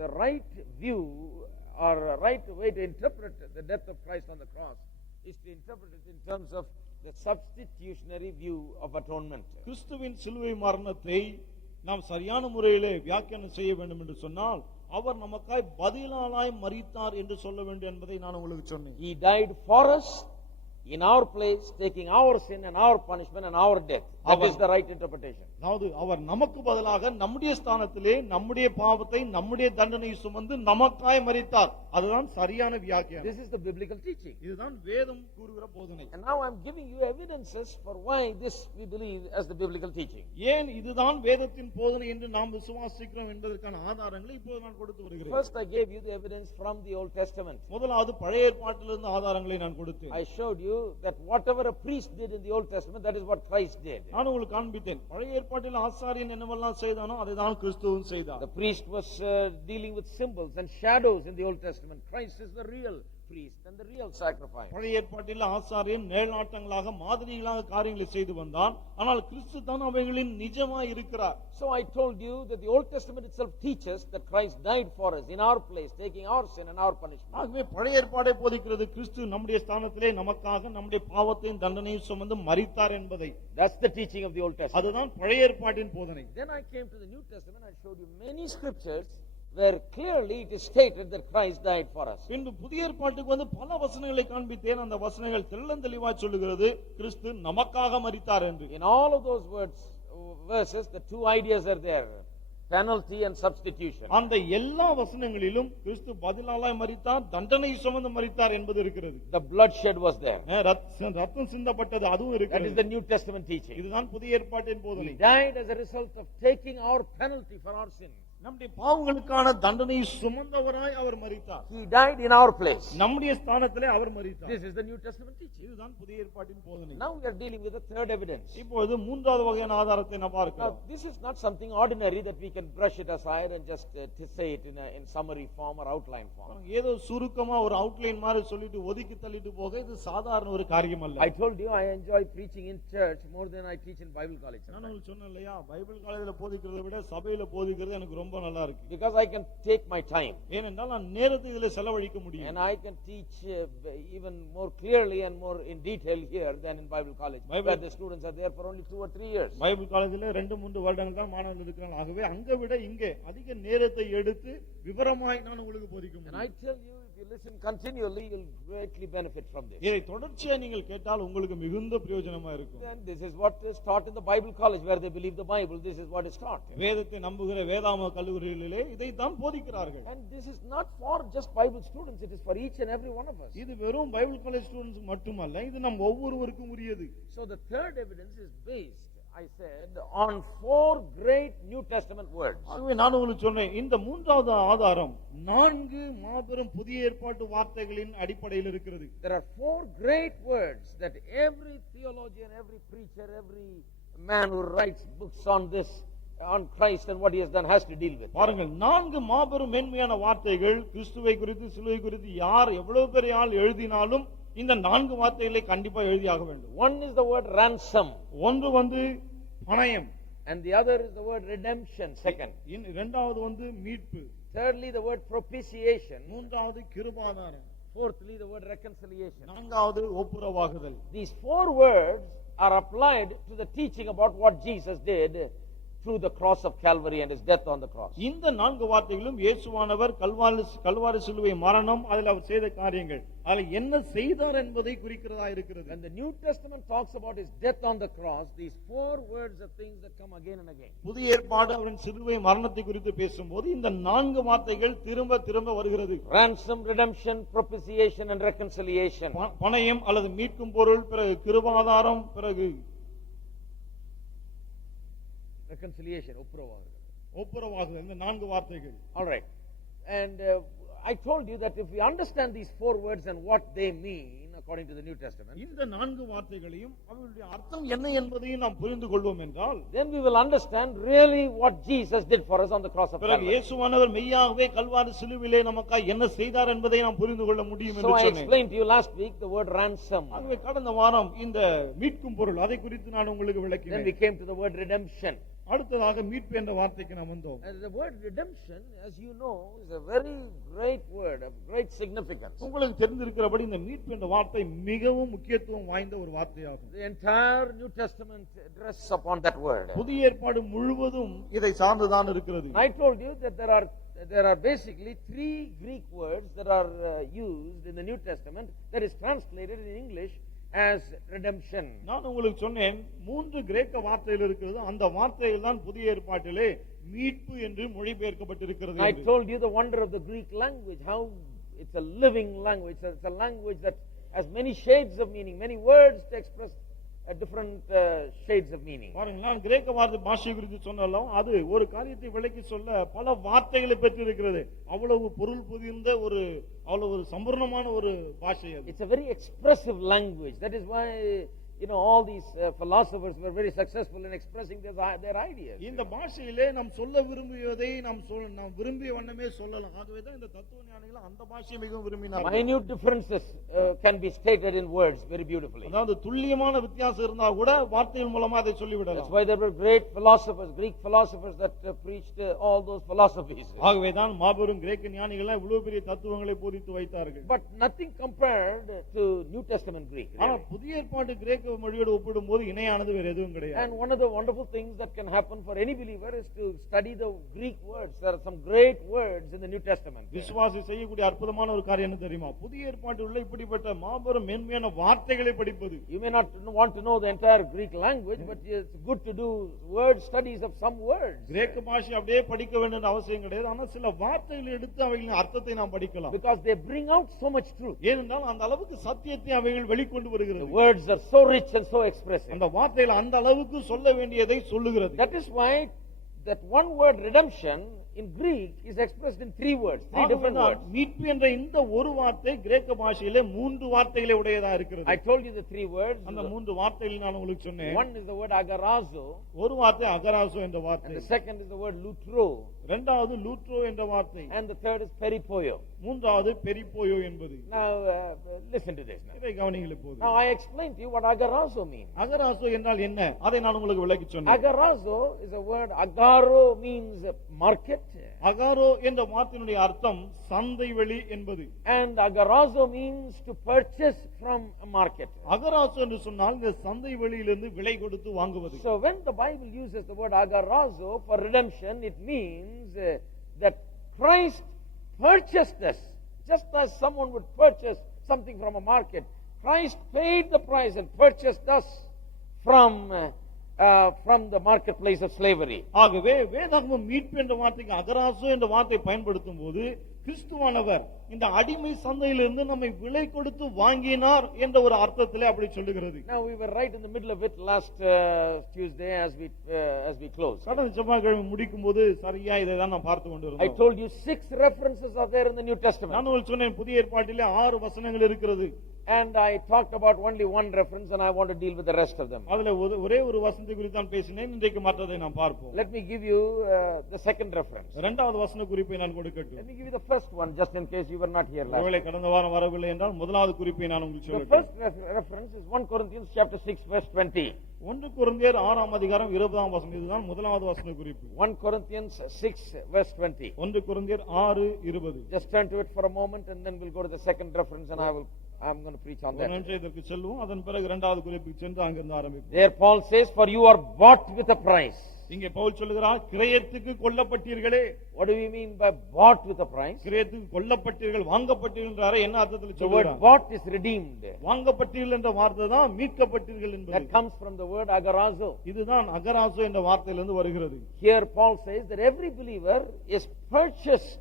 the right view or right way to interpret the death of Christ on the cross is to interpret it in terms of the substitutionary view of atonement. கிறிஸ்துவின் சிலுவை மரணத்தை நாம் சரியான முறையிலே வியாக்கியானம் செய்ய வேண்டும் என்று சொன்னால் அவர் நமக்காய் பதிலாய் மரித்தார் என்று சொல்ல வேண்டும் என்பதை நான் உங்களுக்கு சொன்னேன். He died for us in our place, taking our sin and our punishment and our death. That is the right interpretation. அதாவது அவர் நமக்கு பதிலாக நம்முடைய ஸ்தானத்திலே நம்முடைய பாவத்தை நம்முடைய தண்டனை சுமந்து நமக்காய் மரித்தார். அதுதான் சரியான வியாக்கியானம். This is the biblical teaching. இதுதான் வேதம் கூறுகிற போதனை. And now I am giving you evidences for why this we believe as the biblical teaching. ஏன் இதுதான் வேதத்தின் போதனை என்று நாம் விசுவாசிக்கிறோம் என்பதற்கான ஆதாரங்களை இப்போது நான் கொடுத்து வருகிறேன். First I gave you the evidence from the Old Testament. முதலாவது பழைய ஏற்பாட்டிலிருந்து ஆதாரங்களை நான் கொடுத்தேன். I showed you that whatever a priest did in the Old Testament, that is what Christ did. நான் உங்களுக்கு காண்பித்தேன் பழைய ஏற்பாட்டில் ஆசாரியன் என்னவெல்லாம் செய்தானோ அதைதான் கிறிஸ்துவும் செய்தார். The priest was dealing with symbols and shadows in the Old Testament. Christ is the real priest and the real sacrifice. பழைய ஏற்பாட்டில் ஆசாரியன் நிழலாட்டங்களாக மாதிரிகளாக காரியங்களை செய்து வந்தான். ஆனால் கிறிஸ்து தான் அவைகளின் நிஜமாய் இருக்கிறார். So I told you that the Old Testament itself teaches that Christ died for us in our place, taking our sin and our punishment. ஆகவே பழைய ஏற்பாடை போதிக்கிறது கிறிஸ்து நம்முடைய ஸ்தானத்திலே நமக்காக நம்முடைய பாவத்தையும் தண்டனையும் சுமந்து மரித்தார் என்பதை. That's the teaching of the Old Testament. அதுதான் பழைய ஏற்பாட்டின் போதனை. Then I came to the New Testament. I showed you many scriptures where clearly it is stated that Christ died for us. பின்பு புதிய ஏற்பாட்டுக்கு வந்து பல வசனங்களை காண்பித்தேன். அந்த வசனங்கள் தெளிவாய் சொல்லுகிறது கிறிஸ்து நமக்காக மரித்தார் என்று. In all of those verses, the two ideas are there: penalty and substitution. அந்த எல்லா வசனங்களிலும் கிறிஸ்து பதிலாய் மரித்தார், தண்டனை சுமந்து மரித்தார் என்பது இருக்கிறது. The bloodshed was there. ரத்தம் சிந்தப்பட்டது அதுவும் இருக்கிறது. That is the New Testament teaching. இதுதான் புதிய ஏற்பாட்டின் போதனை. He died as a result of taking our penalty for our sin. நம்முடைய பாவங்களுக்கான தண்டனையை சுமந்தவராய் அவர் மரித்தார். He died in our place. நம்முடைய ஸ்தானத்திலே அவர் மரித்தார். This is the New Testament teaching. இதுதான் புதிய ஏற்பாட்டின் போதனை. Now we are dealing with the third evidence. இப்பொழுது மூன்றாவது வகையான ஆதாரத்தை நாம் பார்க்கிறோம். Now this is not something ordinary that we can brush it aside and just say it in summary form or outline form. ஏதோ சுருக்கமா ஒரு அவுட்லைன் மாதிரி சொல்லிட்டு ஒதுக்கி தள்ளிட்டு போக இது சாதாரண ஒரு காரியம் அல்ல. I told you I enjoy preaching in church more than I teach in Bible college. நான் உங்களுக்கு சொன்னேன் இல்லையா, பைபிள் காலேஜ்ல போதிக்கிறதை விட சபையில போதிக்கிறது எனக்கு ரொம்ப நல்லா இருக்கு. Because I can take my time. ஏனென்றால் நான் நேரத்தை இதிலே செலவழிக்க முடியும். And I can teach even more clearly and more in detail here than in Bible college. Where the students are there for only 2 or 3 years. Bible காலேஜ்ல 2-3 வருடங்கள் தான் மாணவர்கள் இருக்கிறாங்க. ஆகவே அங்க விட இங்கே அதிக நேரத்தை எடுத்து விவரமாய் நான் உங்களுக்கு போதிக்க முடியும். And I tell you, if you listen continually, you'll greatly benefit from this. இதை தொடர்ச்சியா நீங்கள் கேட்டால் உங்களுக்கு மிகுந்த பிரயோஜனமா இருக்கும். And this is what is taught in the Bible college where they believe the Bible. This is what is taught. வேதத்தை நம்புகிற வேதாம கல்லூரிகளிலே இதை தான் போதிக்கிறார்கள். And this is not for just Bible students, it is for each and every one of us. இது வெறும் Bible college students மட்டுமல்ல, இது நம் ஒவ்வொருவருக்கும் உரியது. So the third evidence is based, I said, on 4 great New Testament words. ஆகவே நான் உங்களுக்கு சொன்னேன், இந்த மூன்றாவது ஆதாரம் 4 மாபெரும் புதிய ஏற்பாட்டு வார்த்தைகளின் அடிப்படையில் இருக்கிறது. There are 4 great words that every theologian, every preacher, every man who writes books on this, on Christ and what he has done has to deal with. பாருங்கள், 4 மாபெரும் மேன்மையான வார்த்தைகள் கிறிஸ்துவை குறித்து சிலுவை குறித்து யார் எவ்வளவு பெரிய ஆள் எழுதினாலும் இந்த 4 வார்த்தைகளை கண்டிப்பா எழுதியாக வேண்டும். One is the word ransom. ஒன்று வந்து பணயம். And the other is the word redemption. Second. இரண்டாவது வந்து மீட்பு. Thirdly, the word propitiation. மூன்றாவது கிருபாதானம். Fourthly, the word reconciliation. நான்காவது ஒப்புரவாகுதல். These 4 words are applied to the teaching about what Jesus did through the cross of Calvary and his death on the cross. இந்த 4 வார்த்தைகளும் இயேசுவானவர் கல்வாரி சிலுவை மரணம், அதில் அவர் செய்த காரியங்கள், அதில் என்ன செய்தார் என்பதை குறிக்கிறதா இருக்கிறது. When the New Testament talks about his death on the cross, these 4 words are things that come again and again. புதிய ஏற்பாடு அவரின் சிலுவை மரணத்தை குறித்து பேசும்போது இந்த 4 வார்த்தைகள் திரும்ப திரும்ப வருகிறது. Ransom, redemption, propitiation and reconciliation. பணயம் அல்லது மீட்கும் பொருள், பிறகு கிருபாதாரம், பிறகு reconciliation, ஒப்புரவாகுதல். இந்த 4 வார்த்தைகள். All right. And I told you that if we understand these 4 words and what they mean according to the New Testament, இந்த 4 வார்த்தைகளையும் அவருடைய அர்த்தம் என்ன என்பதையும் நாம் புரிந்து கொள்வோம் என்றால், then we will understand really what Jesus did for us on the cross of Calvary. இயேசுவானவர் மெய்யாகவே கல்வாரி சிலுவையிலே நமக்காக என்ன செய்தார் என்பதை நாம் புரிந்து கொள்ள முடியும் என்று சொன்னேன். So I சொன்னேன். explained to you last week the word ransom. ஆகவே கடந்த வாரம் இந்த மீட்கும் பொருள் அதை குறித்து நான் உங்களுக்கு விளக்கினேன். Then we came to the word redemption. அடுத்ததாக மீட்பு என்ற வார்த்தைக்கு நாம் வந்தோம். And the word redemption, as you know, is a very great word of great significance. உங்களுக்கு தெரிந்திருக்கிறபடி இந்த மீட்பு என்ற வார்த்தை மிகவும் முக்கியத்துவம் வாய்ந்த ஒரு வார்த்தையாகும். The entire New Testament rests upon that word. புதிய ஏற்பாடு முழுவதும் இதை சார்ந்துதான் இருக்கிறது. I told you that there are basically three Greek words that are used in the New Testament that is translated in English as redemption. நான் உங்களுக்கு சொன்னேன் மூன்று கிரேக்க வார்த்தைகள் இருக்கிறது, அந்த வார்த்தைகள் தான் புதிய ஏற்பாட்டிலே மீட்பு என்று மொழிபெயர்க்கப்பட்டிருக்கிறது. I told you the wonder of the Greek language, how it's a living language. It's a language that has many shades of meaning, many words to express different shades of meaning. பாருங்க, நான் கிரேக்க வார்த்தை பாஷை குறித்து சொன்னாலும் அது ஒரு காரியத்தை விளக்கி சொல்ல பல வார்த்தைகளை பெற்றிருக்கிறது. அவ்வளவு பொருள் புதிந்த அவ்வளவு ஒரு சம்பூர்ணமான ஒரு பாஷை அது. It's a very expressive language. That is why all these philosophers were very successful in expressing their ideas. இந்த பாஷையிலே நாம் சொல்ல விரும்பியதை நாம் விரும்பிய வண்ணமே சொல்லலாம். ஆகவே தான் இந்த தத்துவ ஞானிகள் அந்த பாஷையை மிகவும் விரும்பினார்கள். Minute differences can be stated in words very beautifully. அதாவது துல்லியமான வித்தியாசம் இருந்தா கூட வார்த்தைகள் மூலமா அதை சொல்லிவிடலாம். That's why there were great philosophers, Greek philosophers that preached all those philosophies. ஆகவே தான் மாபெரும் கிரேக்க ஞானிகள் இவ்வளவு பெரிய தத்துவங்களை போதித்து வைத்தார்கள். But nothing compared to New Testament Greek. ஆனா புதிய ஏற்பாட்டு கிரேக்க மொழியோடு ஒப்பிடும்போது இணையானது வேற எதுவும் கிடையாது. And one of the wonderful things that can happen for any believer is to study the Greek words. There are some great words in the New Testament. விசுவாசி செய்யக்கூடிய அற்புதமான ஒரு காரியம் என்ன தெரியுமா? புதிய ஏற்பாட்டில் உள்ள இப்படிப்பட்ட மாபெரும் மேன்மையான வார்த்தைகளை படிப்பது. You may not want to know the entire Greek language, but it's good to do word studies of some words. கிரேக்க பாஷை அப்படியே படிக்க வேண்டிய அவசியம் கிடையாது. ஆனா சில வார்த்தைகளை எடுத்து அவைகளின் அர்த்தத்தை நாம் படிக்கலாம். Because they bring out so much truth. ஏனென்றால் அந்த அளவுக்கு சத்தியத்தை அவைகள் வெளிக்கொண்டு வருகிறது. The words are so rich and so expressive. அந்த வார்த்தைகள் அந்த அளவுக்கு சொல்ல வேண்டியதை சொல்லுகிறது. That is why that one word redemption in Greek is expressed in three words, three different words. மீட்பு என்ற இந்த ஒரு வார்த்தை கிரேக்க பாஷையிலே மூன்று வார்த்தைகளை உடையதா இருக்கிறது. I told you the three words. அந்த மூன்று வார்த்தைகளை நான் உங்களுக்கு சொன்னேன். One is the word agarazo. ஒரு வார்த்தை அகராசோ என்ற வார்த்தை. And the second is the word lutro. இரண்டாவது லூட்ரோ என்ற வார்த்தை. And the third is peripoio. மூன்றாவது பெரிப்போயோ என்பது. Now listen to this now. இதை கவனியுங்கள் இப்போது. Now I explained to you what agarazo means. அகராசோ என்றால் என்ன? அதை நான் உங்களுக்கு விளக்கி சொன்னேன். Agarazo is a word. Agaro means market. Agaro என்ற வார்த்தையினுடைய அர்த்தம் சந்தை வெளி என்பது. And agarazo means to purchase from a market. அகராசோ என்று சொன்னால் இந்த சந்தை வெளியிலிருந்து விலை கொடுத்து வாங்குவது. So when the Bible uses the word agarazo for redemption, it means that Christ purchased us, just as someone would purchase something from a market. Christ paid the price and purchased us from the marketplace of slavery. ஆகவே வேதாகமம் மீட்பு என்ற வார்த்தைக்கு அகராசோ என்ற வார்த்தை பயன்படுத்தும் போது கிறிஸ்துவானவர் இந்த அடிமை சந்தையிலிருந்து நம்மை விலை கொடுத்து வாங்கினார் என்ற ஒரு அர்த்தத்திலே அப்படி சொல்லுகிறது. Now we were right in the middle of it last Tuesday as we closed. கடந்த செவ்வாய்க்கிழமை முடிக்கும்போது சரியா இதை தான் நான் பார்த்து கொண்டிருந்தோம். I told you 6 references are there in the New Testament. நான் உங்களுக்கு சொன்னேன் புதிய ஏற்பாட்டிலே 6 வசனங்கள் இருக்கிறது. And I talked about only one reference and I want to deal with the rest of them. அதுல ஒரே ஒரு வசனத்தை குறித்து தான் பேசினேன். இன்றைக்கு மற்றதை நாம் பார்ப்போம். Let me give you the second reference. இரண்டாவது வசன குறிப்பை நான் கொடுக்கட்டும். Let me give you the first one just in case you were not here last. ஒருவேளை கடந்த வாரம் வரவில்லை என்றால் முதலாவது குறிப்பை நான் உங்களுக்கு The சொல்லட்டும். first reference is 1 Corinthians chapter 6 verse 20. 1 கொரிந்தியர் 6ஆம் அதிகாரம் 20ஆம் வசனம். இதுதான் முதலாவது வசன குறிப்பு. 1 Corinthians 6 verse 20. 1 கொரிந்தியர் 6:20. Just turn to it for a moment and then we'll go to the second reference and I'm going to preach on that. இதற்கு செல்வோம். அதன் பிறகு இரண்டாவது குறிப்புக்கு சென்று அங்கிருந்து ஆரம்பிப்போம். There Paul says, for you are bought with a price. இங்கே பவுல் சொல்லுகிறார், கிரயத்துக்கு கொல்லப்பட்டீர்களே. What do we mean by bought with a price? கிரயத்துக்கு கொல்லப்பட்டீர்கள், வாங்கப்பட்டீர்கள் என்றாரே என்ன அர்த்தத்தில் The word சொல்லுகிறார்? bought is redeemed. வாங்கப்பட்டீர்கள் என்ற வார்த்தை தான் மீட்கப்பட்டீர்கள் என்பது. That comes from the word agarazo. இதுதான் அகராசோ என்ற வார்த்தையிலிருந்து வருகிறது. Here Paul says that every believer is purchased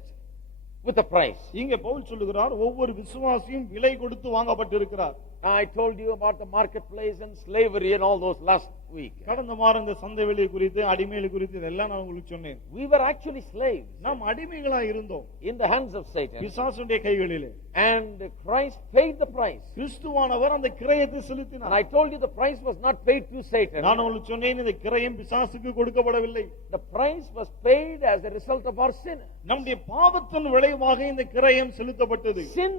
with a price. இங்கே பவுல் சொல்லுகிறார், ஒவ்வொரு விசுவாசியும் விலை கொடுத்து வாங்கப்பட்டிருக்கிறார். I told you about the marketplace and slavery and all those last week. கடந்த வாரம் இந்த சந்தை வெளி குறித்து அடிமைகள் குறித்து இதெல்லாம் நான் உங்களுக்கு சொன்னேன். We were actually slaves. நாம் அடிமைகளா இருந்தோம். In the hands of Satan. பிசாசுடைய கைகளிலே. And Christ paid the price. கிறிஸ்துவானவர் அந்த கிரயத்தை செலுத்தினார். And I told you the price was not paid to Satan. நான் உங்களுக்கு சொன்னேன், இந்த கிரயம் பிசாசுக்கு கொடுக்கப்படவில்லை. The price was paid as a result of our sin. நம்முடைய பாவத்தின் விளைவாக இந்த கிரயம் செலுத்தப்பட்டது. Sin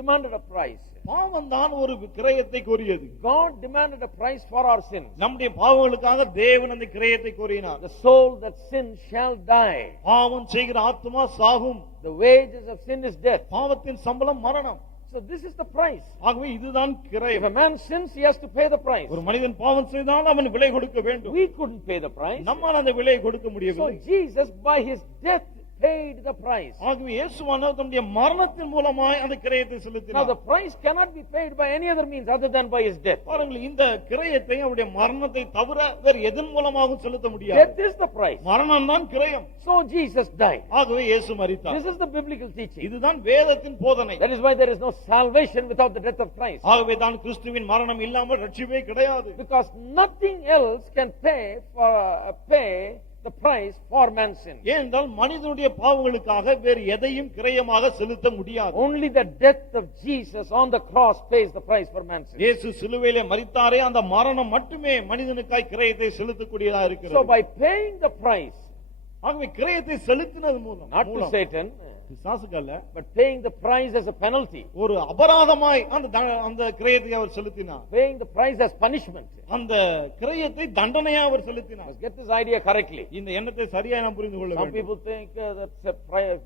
demanded a price. பாவம் தான் ஒரு கிரயத்தை கோரியது. God demanded a price for our sins. நம்முடைய பாவங்களுக்காக தேவன் அந்த கிரயத்தை கோரினார். The soul that sins shall die. பாவம் செய்கிற ஆத்மா சாகும். The wages of sin is death. பாவத்தின் சம்பளம் மரணம். So this is the price. ஆகவே இதுதான் If கிரயம். a man sins, he has to pay the price. ஒரு மனிதன் பாவம் செய்தால் அவன் விலை கொடுக்க வேண்டும். We couldn't pay the price. நம்மால் அந்த விலையை கொடுக்க So முடியவில்லை. Jesus, by his death, paid the price. ஆகவே இயேசுவானவர் தம்முடைய மரணத்தின் மூலமாய் அந்த கிரயத்தை Now செலுத்தினார். the price cannot be paid by any other means other than by his death. பாருங்கள், இந்த கிரயத்தை அவருடைய மரணத்தை தவிர வேறு எதன் மூலமாகவும் செலுத்த முடியாது. Death is the price. மரணம் தான் கிரயம். So Jesus died. ஆகவே இயேசு மரித்தார். This is the biblical teaching. இதுதான் வேதத்தின் போதனை. That is why there is no salvation without the death of Christ. ஆகவே தான் கிறிஸ்துவின் மரணம் இல்லாமல் ரட்சிப்பே கிடையாது. Because nothing else can pay the price for man's sin. ஏனென்றால் மனிதனுடைய பாவங்களுக்காக வேறு எதையும் கிரயமாக செலுத்த முடியாது. Only the death of Jesus on the cross pays the price for man's sin. இயேசு சிலுவையிலே மரித்தாரே, அந்த மரணம் மட்டுமே மனிதனுக்காய் கிரயத்தை செலுத்தக்கூடியதா So இருக்கிறது. by paying the price, ஆகவே கிரயத்தை செலுத்தினது மூலம் not to Satan, பிசாசுக்கு அல்ல, but paying the price as a penalty, ஒரு அபராதமாய் அந்த கிரயத்தை அவர் செலுத்தினார். paying the price as punishment. அந்த கிரயத்தை தண்டனையா அவர் செலுத்தினார். Let's get this idea correctly. இந்த எண்ணத்தை சரியா நாம் புரிந்து கொள்ள Some வேண்டும். people think that's a price.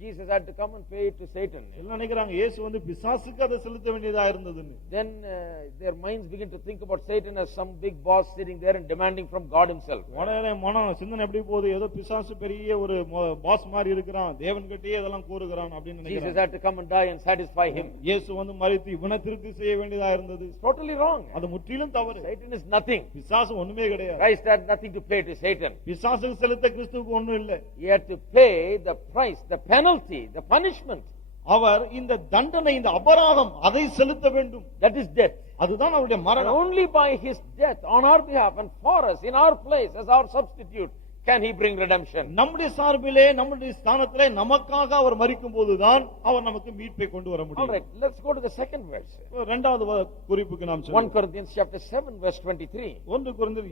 Jesus had to come and pay it to Satan. எல்லாம் நினைக்கிறாங்க இயேசு வந்து பிசாசுக்கு அதை செலுத்த வேண்டியதா இருந்ததுன்னு. Then their minds begin to think about Satan as some big boss sitting there and demanding from God himself. உடனே மனம் சிந்தனை எப்படி போகுது, ஏதோ பிசாசு பெரிய ஒரு பாஸ் மாதிரி இருக்கிறான், தேவன் கிட்டயே இதெல்லாம் கூறுகிறான் அப்படின்னு Jesus நினைக்கிறாங்க. had to come and die and satisfy him. இயேசு வந்து மரித்து இவனை திருப்தி செய்ய வேண்டியதா இருந்தது. It's totally wrong. அது முற்றிலும் தவறு. Satan is nothing. பிசாசு ஒண்ணுமே கிடையாது. Christ had nothing to pay to Satan. பிசாசுக்கு செலுத்த கிறிஸ்துவுக்கு ஒண்ணும் இல்லை. He had to pay the price, the penalty, the punishment. அவர் இந்த தண்டனை, இந்த அபராதம் அதை செலுத்த வேண்டும். That is death. அதுதான் அவருடைய And மரணம். only by his death on our behalf and for us in our place as our substitute can he bring redemption. நம்முடைய சார்பிலே, நம்முடைய ஸ்தானத்திலே நமக்காக அவர் மரிக்கும் போதுதான் அவர் நமக்கு மீட்பை கொண்டு வர All முடியும். right, let's go to the second verse. இரண்டாவது குறிப்புக்கு நாம் 1 செல்வோம். Corinthians chapter 7 verse 23. 1 கொரிந்தியர்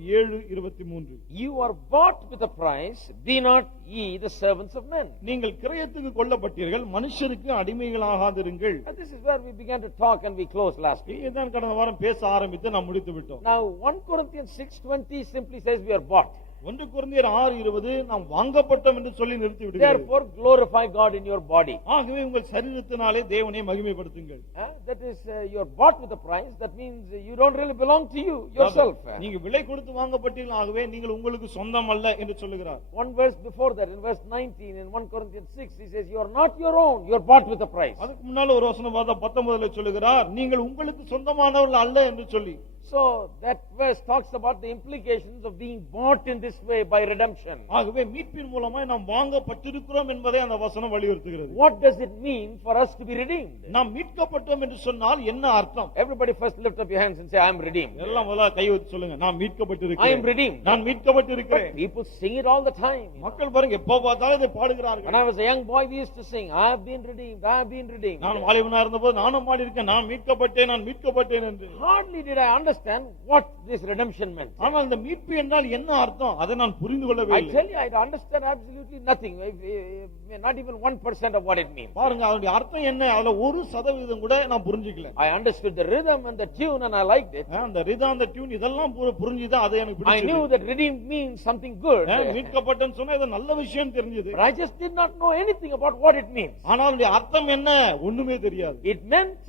7:23. You are bought with a price, be not ye the servants of men. நீங்கள் கிரயத்துக்கு கொல்லப்பட்டீர்கள், மனுஷருக்கு அடிமைகளாகாதிருங்கள். And this is where we began to talk and we closed last week. இதுதான் கடந்த வாரம் பேச ஆரம்பித்து நாம் முடித்து விட்டோம். Now 1 Corinthians 6:20 simply says we are bought. 1 கொரிந்தியர் 6:20 நாம் வாங்கப்பட்டோம் என்று சொல்லி நிறுத்தி விடுகிறது. Therefore glorify God in your body. ஆகவே உங்கள் சரீரத்தினாலே தேவனை மகிமைப்படுத்துங்கள். That is you are bought with a price. That means you don't really belong to you yourself. நீங்க விலை கொடுத்து வாங்கப்பட்டீர்கள், ஆகவே நீங்கள் உங்களுக்கு சொந்தம் அல்ல என்று சொல்லுகிறார். One verse before that, in verse 19 in 1 Corinthians 6, he says you are not your own, you are bought with a price. அதுக்கு முன்னால ஒரு வசனம் பார்த்தா 19ல சொல்லுகிறார், நீங்கள் உங்களுக்கு சொந்தமானவர்கள் அல்ல என்று சொல்லி. So that verse talks about the implications of being bought in this way by redemption. ஆகவே மீட்பின் மூலமாய் நாம் வாங்கப்பட்டிருக்கிறோம் என்பதை அந்த வசனம் வலியுறுத்துகிறது. What does it mean for us to be redeemed? நாம் மீட்கப்பட்டோம் என்று சொன்னால் என்ன அர்த்தம்? Everybody first lift up your hands and say I am redeemed. எல்லாம் முதல்ல கை ஊத்தி சொல்லுங்க, நான் மீட்கப்பட்டிருக்கிறேன். I am redeemed. நான் மீட்கப்பட்டிருக்கிறேன். But people sing it all the time. மக்கள் பாருங்க எப்ப பார்த்தாலும் இதை When பாடுகிறார்கள். I was a young boy we used to sing I have been redeemed, I have been redeemed. நான் வாலிபனா இருந்தபோது நானும் பாடி இருக்கேன், நான் மீட்கப்பட்டேன், நான் மீட்கப்பட்டேன் என்று. Hardly did I understand what this redemption meant. ஆனால் இந்த மீட்பு என்றால் என்ன அர்த்தம், அதை நான் புரிந்து கொள்ளவே I இல்லை. tell you, I understand absolutely nothing, not even 1% of what it means. பாருங்க அதனுடைய அர்த்தம் என்ன, அதுல 1% கூட நான் புரிஞ்சிக்கல. I understood the rhythm and the tune and I liked it. அந்த ரிதம், அந்த டியூன் இதெல்லாம் புரிஞ்சுதான் அது எனக்கு I knew பிடிச்சது. that redeemed means something good. மீட்கப்பட்டேன்னு சொன்னா இது நல்ல விஷயம் தெரிஞ்சது. But I just did not know anything about what it means. ஆனால் அதனுடைய அர்த்தம் என்ன ஒண்ணுமே தெரியாது. It meant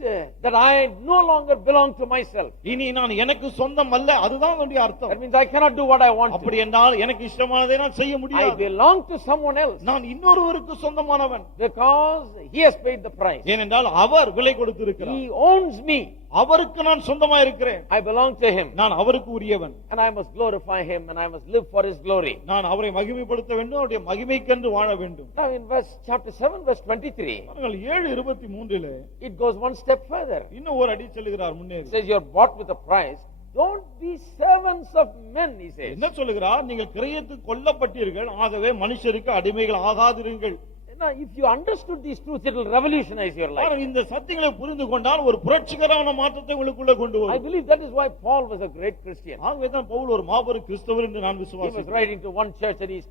that I no longer belong to myself. இனி நான் எனக்கு சொந்தம் அல்ல, அதுதான் அதனுடைய அர்த்தம். That means I cannot do what I want to. அப்படி என்றால் எனக்கு இஷ்டமானதை நான் செய்ய I முடியாது. belong to someone else நான் இன்னொருவருக்கு சொந்தமானவன். because he has paid the price. ஏனென்றால் அவர் விலை கொடுத்திருக்கிறார். He owns me. அவருக்கு நான் சொந்தமா இருக்கிறேன். I belong to him. நான் அவருக்கு உரியவன். And I must glorify him and I must live for his glory. நான் அவரை மகிமைப்படுத்த வேண்டும், அவருடைய மகிமைக்கென்று வாழ வேண்டும். Now in chapter 7 verse 23, 7:23 it goes one step further. இன்னும் ஒரு அடி செல்கிறார் முன்னேறி. It says you are bought with a price. Don't be servants of men, he says. என்ன சொல்லுகிறார், நீங்கள் கிரயத்துக்கு கொல்லப்பட்டீர்கள், ஆகவே மனுஷருக்கு அடிமைகள் ஆகாதிருங்கள். Now, if you understood these truths, it will revolutionize your life. பாருங்க, இந்த சத்தியங்களை புரிந்து கொண்டால் ஒரு புரட்சிகரமான மாற்றத்தை உங்களுக்குள்ள கொண்டு I வரும். believe that is why Paul was a great Christian. ஆகவே தான் பவுல் ஒரு மாபெரும் கிறிஸ்தவர் என்று நான் He was விசுவாசிக்கிறேன். writing to one church and he's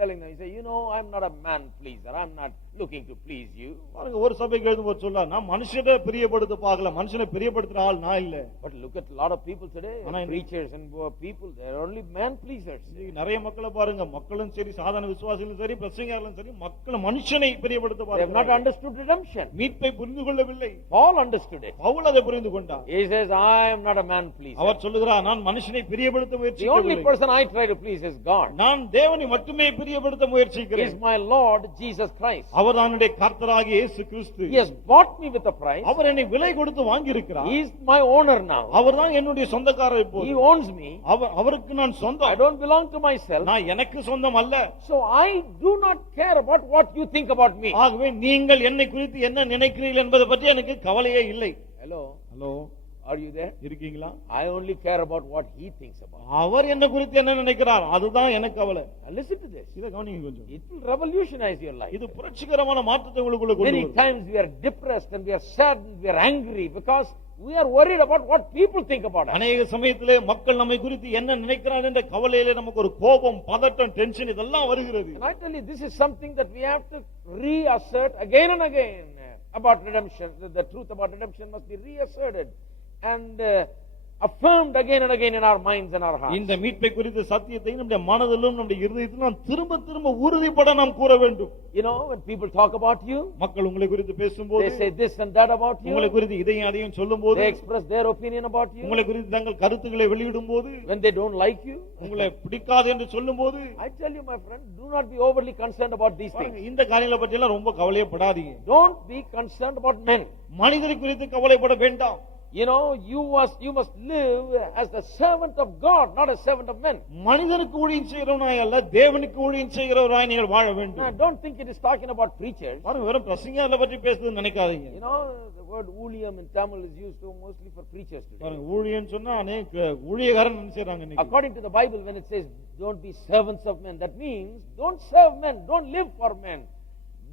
telling them, he said, I'm not a man pleaser. I'm not looking to please you. பாருங்க, ஒரு சபைக்கு எழுதும்போது சொல்ல, நான் மனுஷனை பிரியப்படுத்த பார்க்கல, மனுஷனை பிரியப்படுத்துற ஆள் நான் இல்ல. But look at a lot of people today, preachers and people, they're only man pleasers. நிறைய மக்களை பாருங்க, மக்களும் சரி, சாதாரண விசுவாசிகளும் சரி, பிரசங்கியாளரும் சரி, மக்கள் மனுஷனை பிரியப்படுத்த They have not பார்க்கிறார்கள். understood redemption. மீட்பை புரிந்து கொள்ளவில்லை. Paul understood it. பவுல் அதை புரிந்து கொண்டார். He says, I am not a man pleaser. அவர் சொல்லுகிறார், நான் மனுஷனை பிரியப்படுத்த The only முயற்சிக்கவில்லை. person I try to please is God. நான் தேவனை மட்டுமே பிரியப்படுத்த He is முயற்சிக்கிறேன். my Lord Jesus Christ. அவர் என்னுடைய கர்த்தராகிய இயேசு கிறிஸ்து. He has bought me with a price. அவர் என்னை விலை கொடுத்து வாங்கி இருக்கிறார். He is my owner now. அவர்தான் என்னுடைய சொந்தக்காரர் இப்போது. He owns me. அவருக்கு நான் I சொந்தம். don't belong to myself. நான் எனக்கு சொந்தம் அல்ல. So I do not care about what you think about me. ஆகவே நீங்கள் என்னை குறித்து என்ன நினைக்கிறீர்கள் என்பதை பற்றி எனக்கு கவலையே இல்லை. Hello? Hello, Are you there? இருக்கீங்களா? I only care about what he thinks about. அவர் என்ன குறித்து என்ன நினைக்கிறார், அதுதான் எனக்கு கவலை. Now listen to this. இத கவனிங்க கொஞ்சம். It will revolutionize your life. இது புரட்சிகரமான மாற்றத்தை உங்களுக்குள்ள கொண்டு Many வரும். times we are depressed and we are sad and we are angry because we are worried about what people think about us. அநேக சமயத்திலே மக்கள் நம்மை குறித்து என்ன நினைக்கிறார்கள் என்ற கவலையிலே நமக்கு ஒரு கோபம், பதட்டம், டென்ஷன் இதெல்லாம் வருகிறது. And I tell you, this is something that we have to reassert again and again about redemption. The truth about redemption must be reasserted and affirmed again and again in our minds and our hearts. இந்த மீட்பை குறித்த சத்தியத்தை நம்முடைய மனதிலும் நம்முடைய இருதயத்திலும் நாம் திரும்ப திரும்ப உறுதிப்பட நாம் கூற வேண்டும். When people talk about you, மக்கள் உங்களை குறித்து பேசும்போது, they say this and that about you. உங்களை குறித்து இதையும் அதையும் சொல்லும்போது, They express their opinion about you. உங்களை குறித்து தங்கள் கருத்துக்களை வெளியிடும்போது, When they don't like you, உங்களை பிடிக்காது என்று சொல்லும்போது, I tell you, my friend, do not be overly concerned about these things. இந்த காரியங்களை பற்றி எல்லாம் ரொம்ப கவலையப்படாதீங்க. Don't be concerned about men. மனிதரை குறித்து கவலைப்பட வேண்டாம். You must live as the servant of God, not as servant of men. மனிதனுக்கு ஊழியம் செய்கிறவனாய் அல்ல, தேவனுக்கு ஊழியம் செய்கிறவராய் நீங்கள் வாழ வேண்டும். Now, don't think it is talking about preachers. பாருங்க, வெறும் பிரசங்கியாரை பற்றி பேசுறது நினைக்காதீங்க. The word ஊழியம் in Tamil is used mostly for preachers today. பாருங்க, ஊழியம் சொன்னா அநேக ஊழியக்காரன் நினைச்சாங்க இன்னைக்கு. According to the Bible, when it says don't be servants of men, that means don't serve men, don't live for men.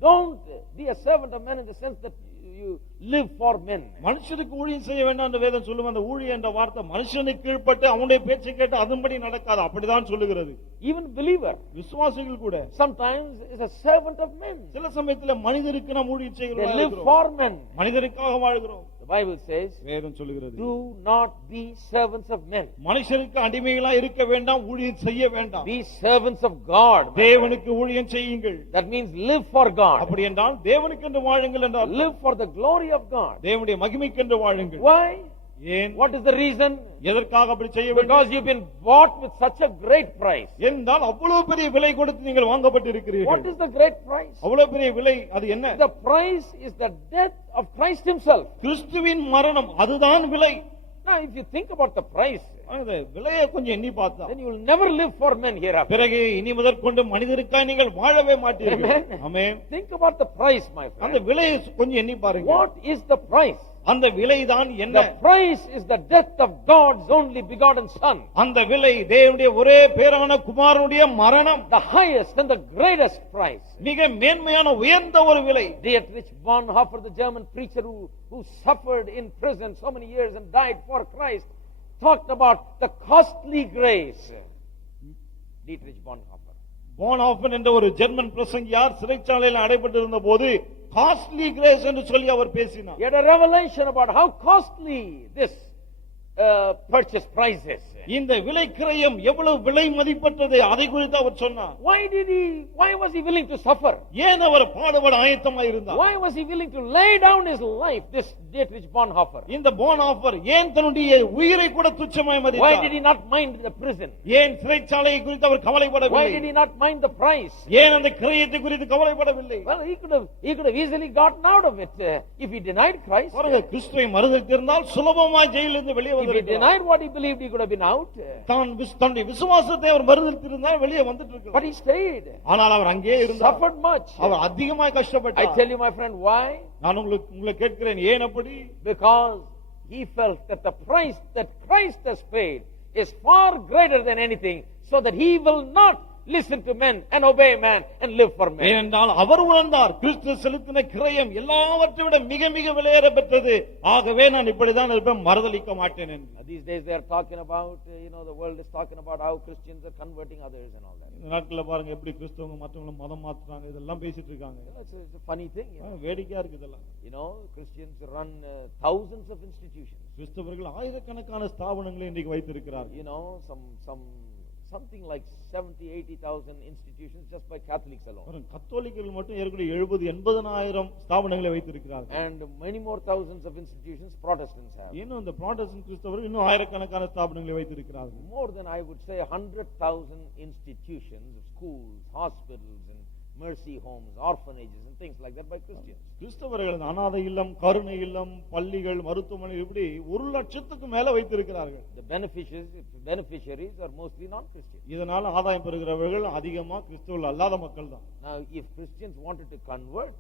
Don't be a servant of men in the sense that you live for men. மனுஷனுக்கு ஊழியம் செய்ய வேண்டாம் என்று வேதம் சொல்லும். அந்த ஊழியம் என்ற வார்த்தை மனுஷனுக்கு கீழ்ப்பட்டு அவனுடைய பேச்சை கேட்டு அதன்படி நடக்காது, அப்படிதான் சொல்லுகிறது. Even believer, விசுவாசிகள் கூட sometimes is a servant of men. சில சமயத்துல மனிதருக்கு நாம் ஊழியம் They செய்கிறோம், live for men. மனிதருக்காக வாழ்கிறோம். The Bible says, வேதம் சொல்லுகிறது, do not be servants of men. மனுஷனுக்கு அடிமைகளா இருக்க வேண்டாம், ஊழியம் செய்ய வேண்டாம். Be servants of God. தேவனுக்கு ஊழியம் செய்யுங்கள். That means live for God. அப்படி என்றால் தேவனுக்கு என்று வாழுங்கள் என்றால் Live for the glory of God. தேவனுடைய மகிமைக்கு என்று வாழுங்கள். Why? ஏன்? What is the reason? எதற்காக அப்படி செய்ய வேண்டும்? Because you've been bought with such a great price. என்றால் அவ்வளவு பெரிய விலை கொடுத்து நீங்கள் வாங்கப்பட்டு இருக்கிறீர்கள். What is the great price? அவ்வளவு பெரிய விலை அது என்ன? The price is the death of Christ himself. கிறிஸ்துவின் மரணம், அதுதான் விலை. Now, if you think about the price, அந்த விலையை கொஞ்சம் எண்ணி பார்த்தா, then you will never live for men hereafter. பிறகு இனி முதற்கொண்டு மனிதருக்காய் நீங்கள் வாழவே மாட்டீர்கள். Amen. Amen. Think about the price, my அந்த friend. விலையை கொஞ்சம் எண்ணி பாருங்க. What is the price? அந்த விலைதான் என்ன? The price is the death of God's only begotten Son. அந்த விலை தேவனுடைய ஒரே பேரான குமாரனுடைய மரணம். The highest and the greatest price. மிக மேன்மையான உயர்ந்த ஒரு விலை. Dietrich Bonhoeffer, the German preacher who suffered in prison so many years and died for Christ, talked about the costly grace. Dietrich Bonhoeffer. போன்ஹாஃபன் என்ற ஒரு ஜெர்மன் பிரசங்கியார் சிறைச்சாலையில் அடைபட்டிருந்த போது காஸ்ட்லி கிரேஸ் என்று சொல்லி அவர் பேசினார். He had a revelation about how costly this purchase price is. இந்த விலை கிரயம் எவ்வளவு விலை மதிப்பற்றது அதை குறித்து அவர் சொன்னார். Why was he willing to suffer? ஏன் அவர் பாடுபட ஆயத்தமாய் இருந்தார்? Why was he willing to lay down his life, this Dietrich Bonhoeffer? இந்த போன்ஹாஃபர் ஏன் தன்னுடைய உயிரை கூட துச்சமாய் மதித்தார்? Why did he not mind the prison? ஏன் சிறைச்சாலையை குறித்து அவர் கவலைப்படவில்லை? Why did he not mind the price? ஏன் அந்த கிரயத்தை குறித்து கவலைப்படவில்லை? Well, he could have easily gotten out of it if he denied Christ. பாருங்க, கிறிஸ்துவை மறுதலித்திருந்தால் சுலபமாய் ஜெயிலிலிருந்து வெளியே If he வந்திருக்கலாம். denied what he believed, he could have been out. தன்னுடைய விசுவாசத்தை அவர் மறுதலித்திருந்தால் வெளியே வந்துட்டு இருக்கலாம். But he stayed. ஆனால் அவர் அங்கே இருந்தார். Suffered much. அவர் அதிகமாக I கஷ்டப்பட்டார். tell you, my friend, why? நான் உங்களை கேட்கிறேன், ஏன் அப்படி? Because he felt that the price that Christ has paid is far greater than anything, so that he will not listen to men and obey man and live for men. ஏனென்றால் அவர் உணர்ந்தார் கிறிஸ்து செலுத்தின கிரயம் எல்லாவற்றை விட மிக மிக விலையேற பெற்றது. ஆகவே நான் இப்படிதான் இருப்பேன், மறுதலிக்க மாட்டேன் என்று. These days they are talking about, the world is talking about how Christians are converting others and all that. இந்த நாட்கள்ல பாருங்க எப்படி கிறிஸ்தவங்க மற்றவங்கள மதம் மாத்துறாங்க, இதெல்லாம் பேசிட்டு இருக்காங்க. It's a funny thing. வேடிக்கையா இருக்கு இதெல்லாம். Christians run thousands of institutions. கிறிஸ்தவர்கள் ஆயிரக்கணக்கான ஸ்தாபனங்களை இன்றைக்கு வைத்திருக்கிறார்கள். Something like 70,000-80,000 institutions just by Catholics alone. கத்தோலிக்கர்கள் மட்டும் ஏற்கனவே 70,000-80,000 ஸ்தாபனங்களை வைத்திருக்கிறார்கள். And many more thousands of institutions Protestants have. இன்னும் இந்த புராட்டஸ்டன்ட் கிறிஸ்தவர்கள் இன்னும் ஆயிரக்கணக்கான ஸ்தாபனங்களை வைத்திருக்கிறார்கள். More than, I would say, 100,000 institutions, schools, hospitals and mercy homes, orphanages and things like that by Christians. கிறிஸ்தவர்கள் அநாதை இல்லம், கருணை இல்லம், பள்ளிகள், மருத்துவமனை இப்படி 1,00,000க்கு மேல வைத்திருக்கிறார்கள். The beneficiaries are mostly non-Christians. இதனால ஆதாயம் பெறுகிறவர்கள் அதிகமா கிறிஸ்தவர்கள் அல்லாத மக்கள் தான். Now if Christians wanted to convert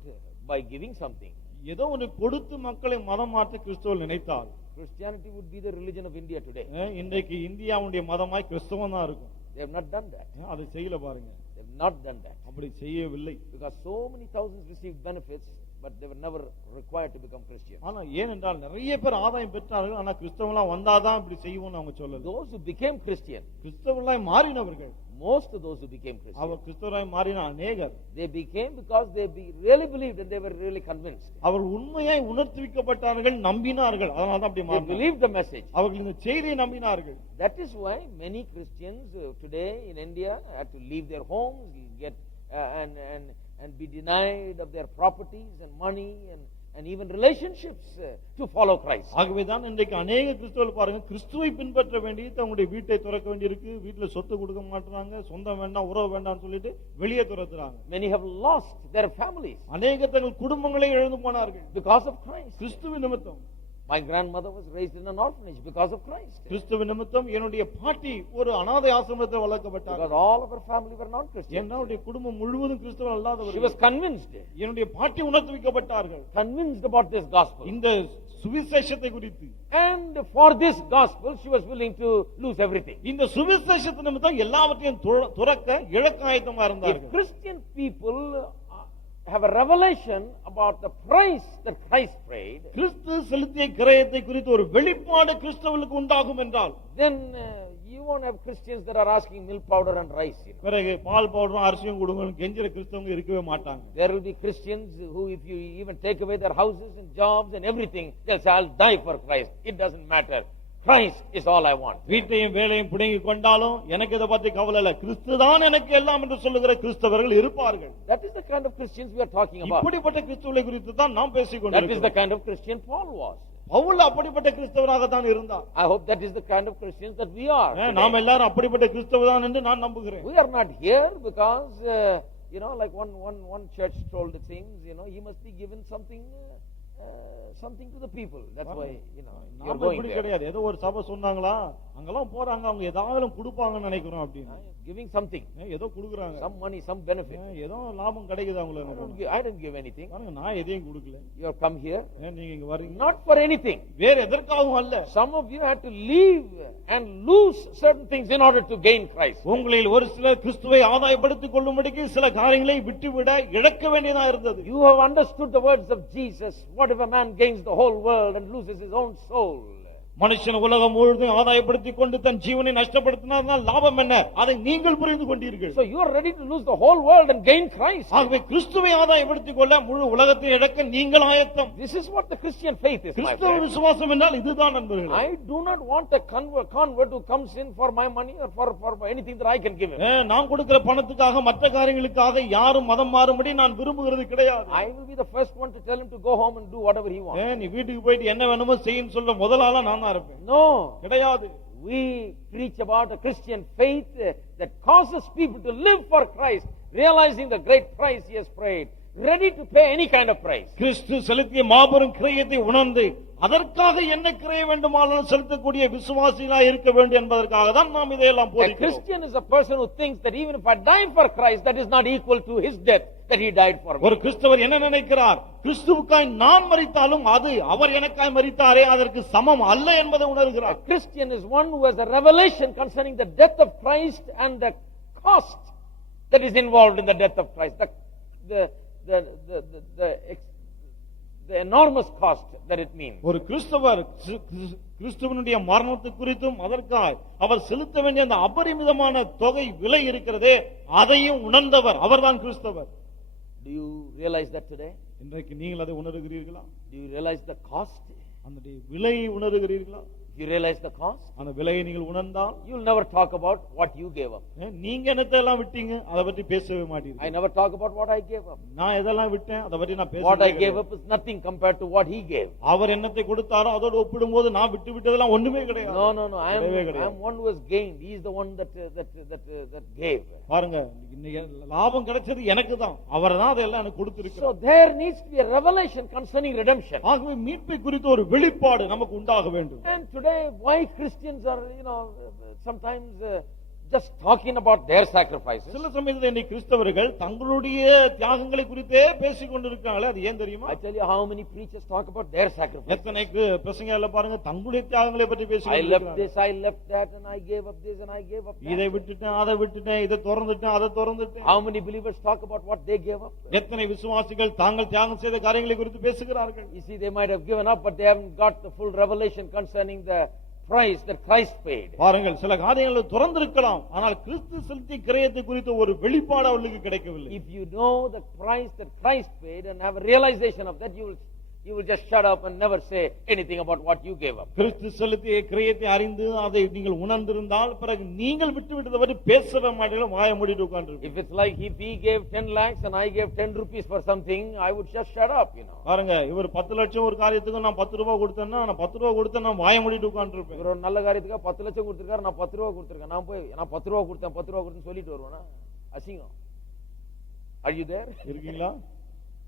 by giving something, ஏதோ ஒன்று கொடுத்து மக்களை மதம் மாற்ற கிறிஸ்தவர்கள் நினைத்தால், Christianity would be the religion of India today. இன்றைக்கு இந்தியாவுடைய மதமாய் கிறிஸ்தவம் தான் இருக்கும். They have not done that. அதை செய்யல பாருங்க. They have not done that. அப்படி செய்யவில்லை. Because so many thousands received benefits, but they were never required to become Christians. ஆனா ஏனென்றால் நிறைய பேர் ஆதாயம் பெற்றார்கள், ஆனா கிறிஸ்தவங்களா வந்தாதான் இப்படி செய்வோம்னு அவங்க சொல்லல. Those who became Christian, கிறிஸ்தவர்களாய் மாறினவர்கள், most of those who became Christian, அவர் கிறிஸ்தவராய் மாறின அநேகர், they became because they really believed and they were really convinced. அவர் உண்மையாய் உணர்த்துவிக்கப்பட்டார்கள், நம்பினார்கள், அதனால தான் அப்படி They மாறினார்கள். believed the message. அவர்கள் இந்த செய்தியை நம்பினார்கள். That is why many Christians today in India had to leave their homes, get and be denied of their properties and money and even relationships to follow Christ. ஆகவேதான் இன்றைக்கு அநேக கிறிஸ்தவர்கள் பாருங்க, கிறிஸ்துவை பின்பற்ற வேண்டி தங்களுடைய வீட்டை துறக்க வேண்டியிருக்கு, வீட்டுல சொத்து கொடுக்க மாட்டாங்க, சொந்தம் வேண்டாம், உறவு வேண்டாம்னு சொல்லிட்டு வெளியே துரத்துறாங்க. Many have lost their families. அநேக தங்கள் குடும்பங்களை இழந்து போனார்கள் because of Christ. கிறிஸ்துவின் நிமித்தம். My grandmother was raised in an orphanage because of Christ. கிறிஸ்துவின் நிமித்தம் என்னுடைய பாட்டி ஒரு அனாதை ஆசிரமத்தில் வளர்க்கப்பட்டார். Because all of her family were not Christians. என்னுடைய குடும்பம் முழுவதும் கிறிஸ்தவ அல்லாதவர்கள். She was convinced. என்னுடைய பாட்டி உணர்த்துவிக்கப்பட்டார்கள். Convinced about this gospel. இந்த சுவிசேஷத்தை குறித்து. And for this gospel she was willing to lose everything. இந்த சுவிசேஷத்தின் நிமித்தம் எல்லாவற்றையும் துறக்க இலக்காயத்தமா இருந்தார்கள். If Christian people have a revelation about the price that Christ paid, கிறிஸ்து செலுத்திய கிரயத்தை குறித்து ஒரு வெளிப்பாடு கிறிஸ்தவர்களுக்கு உண்டாகும் என்றால், then you won't have Christians that are asking milk powder and rice. பிறகு பால் பவுடரும் அரிசியும் கொடுங்கன்னு கெஞ்சிற கிறிஸ்தவங்க இருக்கவே மாட்டாங்க. There will be Christians who, if you even take away their houses and jobs and everything, they'll say, I'll die for Christ. It doesn't matter. Christ is all I want. வீட்டையும் வேலையும் பிடுங்கி கொண்டாலும் எனக்கு இதை பத்தி கவலை இல்ல, கிறிஸ்து தான் எனக்கு எல்லாம் என்று சொல்லுகிற கிறிஸ்தவர்கள் இருப்பார்கள். That is the kind of Christians we are talking about. இப்படிப்பட்ட கிறிஸ்தவர்களை குறித்து தான் நாம் பேசிக் கொண்டிருக்கிறோம். That is the கொண்டிருக்கிறோம். kind of Christian Paul was. Pavul அப்படிப்பட்ட கிறிஸ்தவராக தான் இருந்தார். I hope that is the kind of Christians that we are. நாம் எல்லாரும் அப்படிப்பட்ட கிறிஸ்தவதான் என்று நான் நம்புகிறேன். We are not here because like one church told the things, he must be given something to the people. That's why you are going there. கிடையாது. ஏதோ ஒரு சபை சொன்னாங்களா, அங்கெல்லாம் போறாங்க, அவங்க ஏதாவது கொடுப்பாங்கன்னு நினைக்கிறோம். அப்படின்னு giving something, ஏதோ கொடுக்குறாங்க, some money, some benefit. ஏதோ லாபம் கிடைக்குது அவங்களுக்கு. I didn't give anything. நான் எதையும் கொடுக்கல. You have come here நீங்க இங்க வரீங்க not for anything. வேற எதற்காகவும் அல்ல. Some of you had to leave and lose certain things in order to gain Christ. உங்களில் ஒரு சிலர் கிறிஸ்துவை ஆதாயப்படுத்திக் கொள்ளும்படிக்கு சில காரியங்களை விட்டுவிட இழக்க வேண்டியதா இருந்தது. You have understood the words of Jesus. What if a man gains the whole world and loses his own soul? மனுஷன் உலகம் முழுவதும் ஆதாயப்படுத்திக் கொண்டு தன் ஜீவனை நஷ்டப்படுத்தினால் லாபம் என்ன? அதை நீங்கள் புரிந்து கொண்டீர்கள். So you are ready to lose the whole world and gain Christ. ஆகவே கிறிஸ்துவை ஆதாயப்படுத்திக் கொள்ள முழு உலகத்தை இழக்க நீங்கள் ஆயத்தம். This is what the Christian faith is. கிறிஸ்தவ விசுவாசம் என்றால் இதுதான் நண்பர்களே. I do not want a convert who comes in for my money or for anything that I can give him. நான் கொடுக்கிற பணத்துக்காக மற்ற காரியங்களுக்காக யாரும் மதம் மாறும்படி நான் விரும்புகிறது கிடையாது. I will be the first one to tell him to go home and do whatever he wants. நீ வீட்டுக்கு போயிட்டு என்ன வேணுமோ செய்யுன்னு சொல்ல முதலாளா நான் தான் இருப்பேன். No, கிடையாது. We preach about a Christian faith that causes people to live for Christ, realizing the great price he has paid, ready to pay any kind of price. கிறிஸ்து செலுத்திய மாபெரும் கிரயத்தை உணர்ந்து அதற்காக என்ன கிரய வேண்டுமானாலும் செலுத்தக்கூடிய விசுவாசிகளாக இருக்க வேண்டும் என்பதற்காக தான் நாம் இதையெல்லாம் போதிக்கிறோம். A Christian is a person who thinks that even if I die for Christ, that is not equal to his death that he died for me. ஒரு கிறிஸ்தவர் என்ன நினைக்கிறார்? கிறிஸ்துவுக்காய் நான் மரித்தாலும் அது அவர் எனக்காய் மரித்தாரே அதற்கு சமம் அல்ல என்பதை உணர்கிறார். A Christian is one who has a revelation concerning the death of Christ and the cost that is involved in the death of Christ, the enormous cost that it means. ஒரு கிறிஸ்தவர் கிறிஸ்துவனுடைய மரணத்தை குறித்தும் அதற்காய் அவர் செலுத்த வேண்டிய அந்த அபரிமிதமான தொகை விலை இருக்கிறதே அதையும் உணர்ந்தவர் அவர்தான் கிறிஸ்தவர். Do you realize that today? இன்றைக்கு நீங்கள் அதை உணர்கிறீர்களா? Do you realize the cost? அந்த விலையை உணர்கிறீர்களா? If you realize the cost, அந்த விலையை நீங்கள் உணர்ந்தால் you will never talk about what you gave up. நீங்க என்னத்தெல்லாம் விட்டீங்க அதை பற்றி பேசவே மாட்டீங்க. I never talk about what I gave up. நான் எதெல்லாம் விட்டேன் அதை பற்றி நான் பேசவே What I gave up is nothing compared to what he gave. அவர் என்னத்தை கொடுத்தாரோ அதோடு ஒப்பிடும்போது நான் விட்டு விட்டதெல்லாம் ஒண்ணுமே கிடையாது. No, I am one who has gained. He is the one that gave. பாருங்க, இன்னைக்கு லாபம் கிடைச்சது எனக்கு தான், அவர் தான் அதெல்லாம் எனக்கு கொடுத்திருக்கிறார். So there needs to be a revelation concerning redemption. ஆகவே மீட்பை குறித்த ஒரு வெளிப்பாடு நமக்கு உண்டாக வேண்டும். And today why Christians are sometimes just talking about their sacrifices. சில சமயத்தில் இன்னைக்கு கிறிஸ்தவர்கள் தங்களுடைய தியாகங்களை குறித்தே பேசிக் கொண்டிருக்காங்களே, அது ஏன் தெரியுமா? I tell you how many preachers talk about their sacrifices. எத்தனை பிரசங்கங்களை பாருங்க தங்களுடைய தியாகங்களை பற்றி பேசி I left this, I left that, and I gave up this and I gave up that. இதை விட்டுட்டேன், அதை விட்டுட்டேன், இதை திறந்துட்டேன், அதை திறந்துட்டேன். How many believers talk about what they gave up? எத்தனை விசுவாசிகள் தாங்கள் தியாகம் செய்த காரியங்களை குறித்து பேசுகிறார்கள்? You see, they might have given up, but they haven't got the full revelation concerning the price that Christ paid. பாருங்கள், சில காரியங்களை திறந்திருக்கலாம், ஆனால் கிறிஸ்து செலுத்திய கிரயத்தை குறித்த ஒரு வெளிப்பாடு அவர்களுக்கு கிடைக்கவில்லை. If you know the price that Christ paid and have a realization of that, you will just shut up and never say anything about what you gave up. கிறிஸ்து செலுத்திய கிரயத்தை அறிந்து அதை நீங்கள் உணர்ந்திருந்தால் பிறகு நீங்கள் விட்டுவிட்டதை பற்றி பேசவே மாட்டீர்கள், வாயை மூடிட்டு உட்கார்ந்திருப்பீர்கள். If it's like if he gave 10 lakhs and I gave 10 rupees for something, I would just shut up, பாருங்க, இவர் 10 லட்சம் ஒரு காரியத்துக்கு நான் 10 ரூபாய் கொடுத்தேன்னா நான் 10 ரூபாய் கொடுத்தா நான் வாயை மூடிட்டு உட்கார்ந்திருப்பேன். இவர் ஒரு நல்ல காரியத்துக்கு 10 லட்சம் கொடுத்திருக்காரு, நான் 10 ரூபாய் கொடுத்திருக்கேன், நான் போய் நான் 10 ரூபாய் கொடுத்தேன் 10 ரூபாய் கொடுத்தேன்னு சொல்லிட்டு வருவேனா? அசிங்கம். Are you there? இருக்கீங்களா?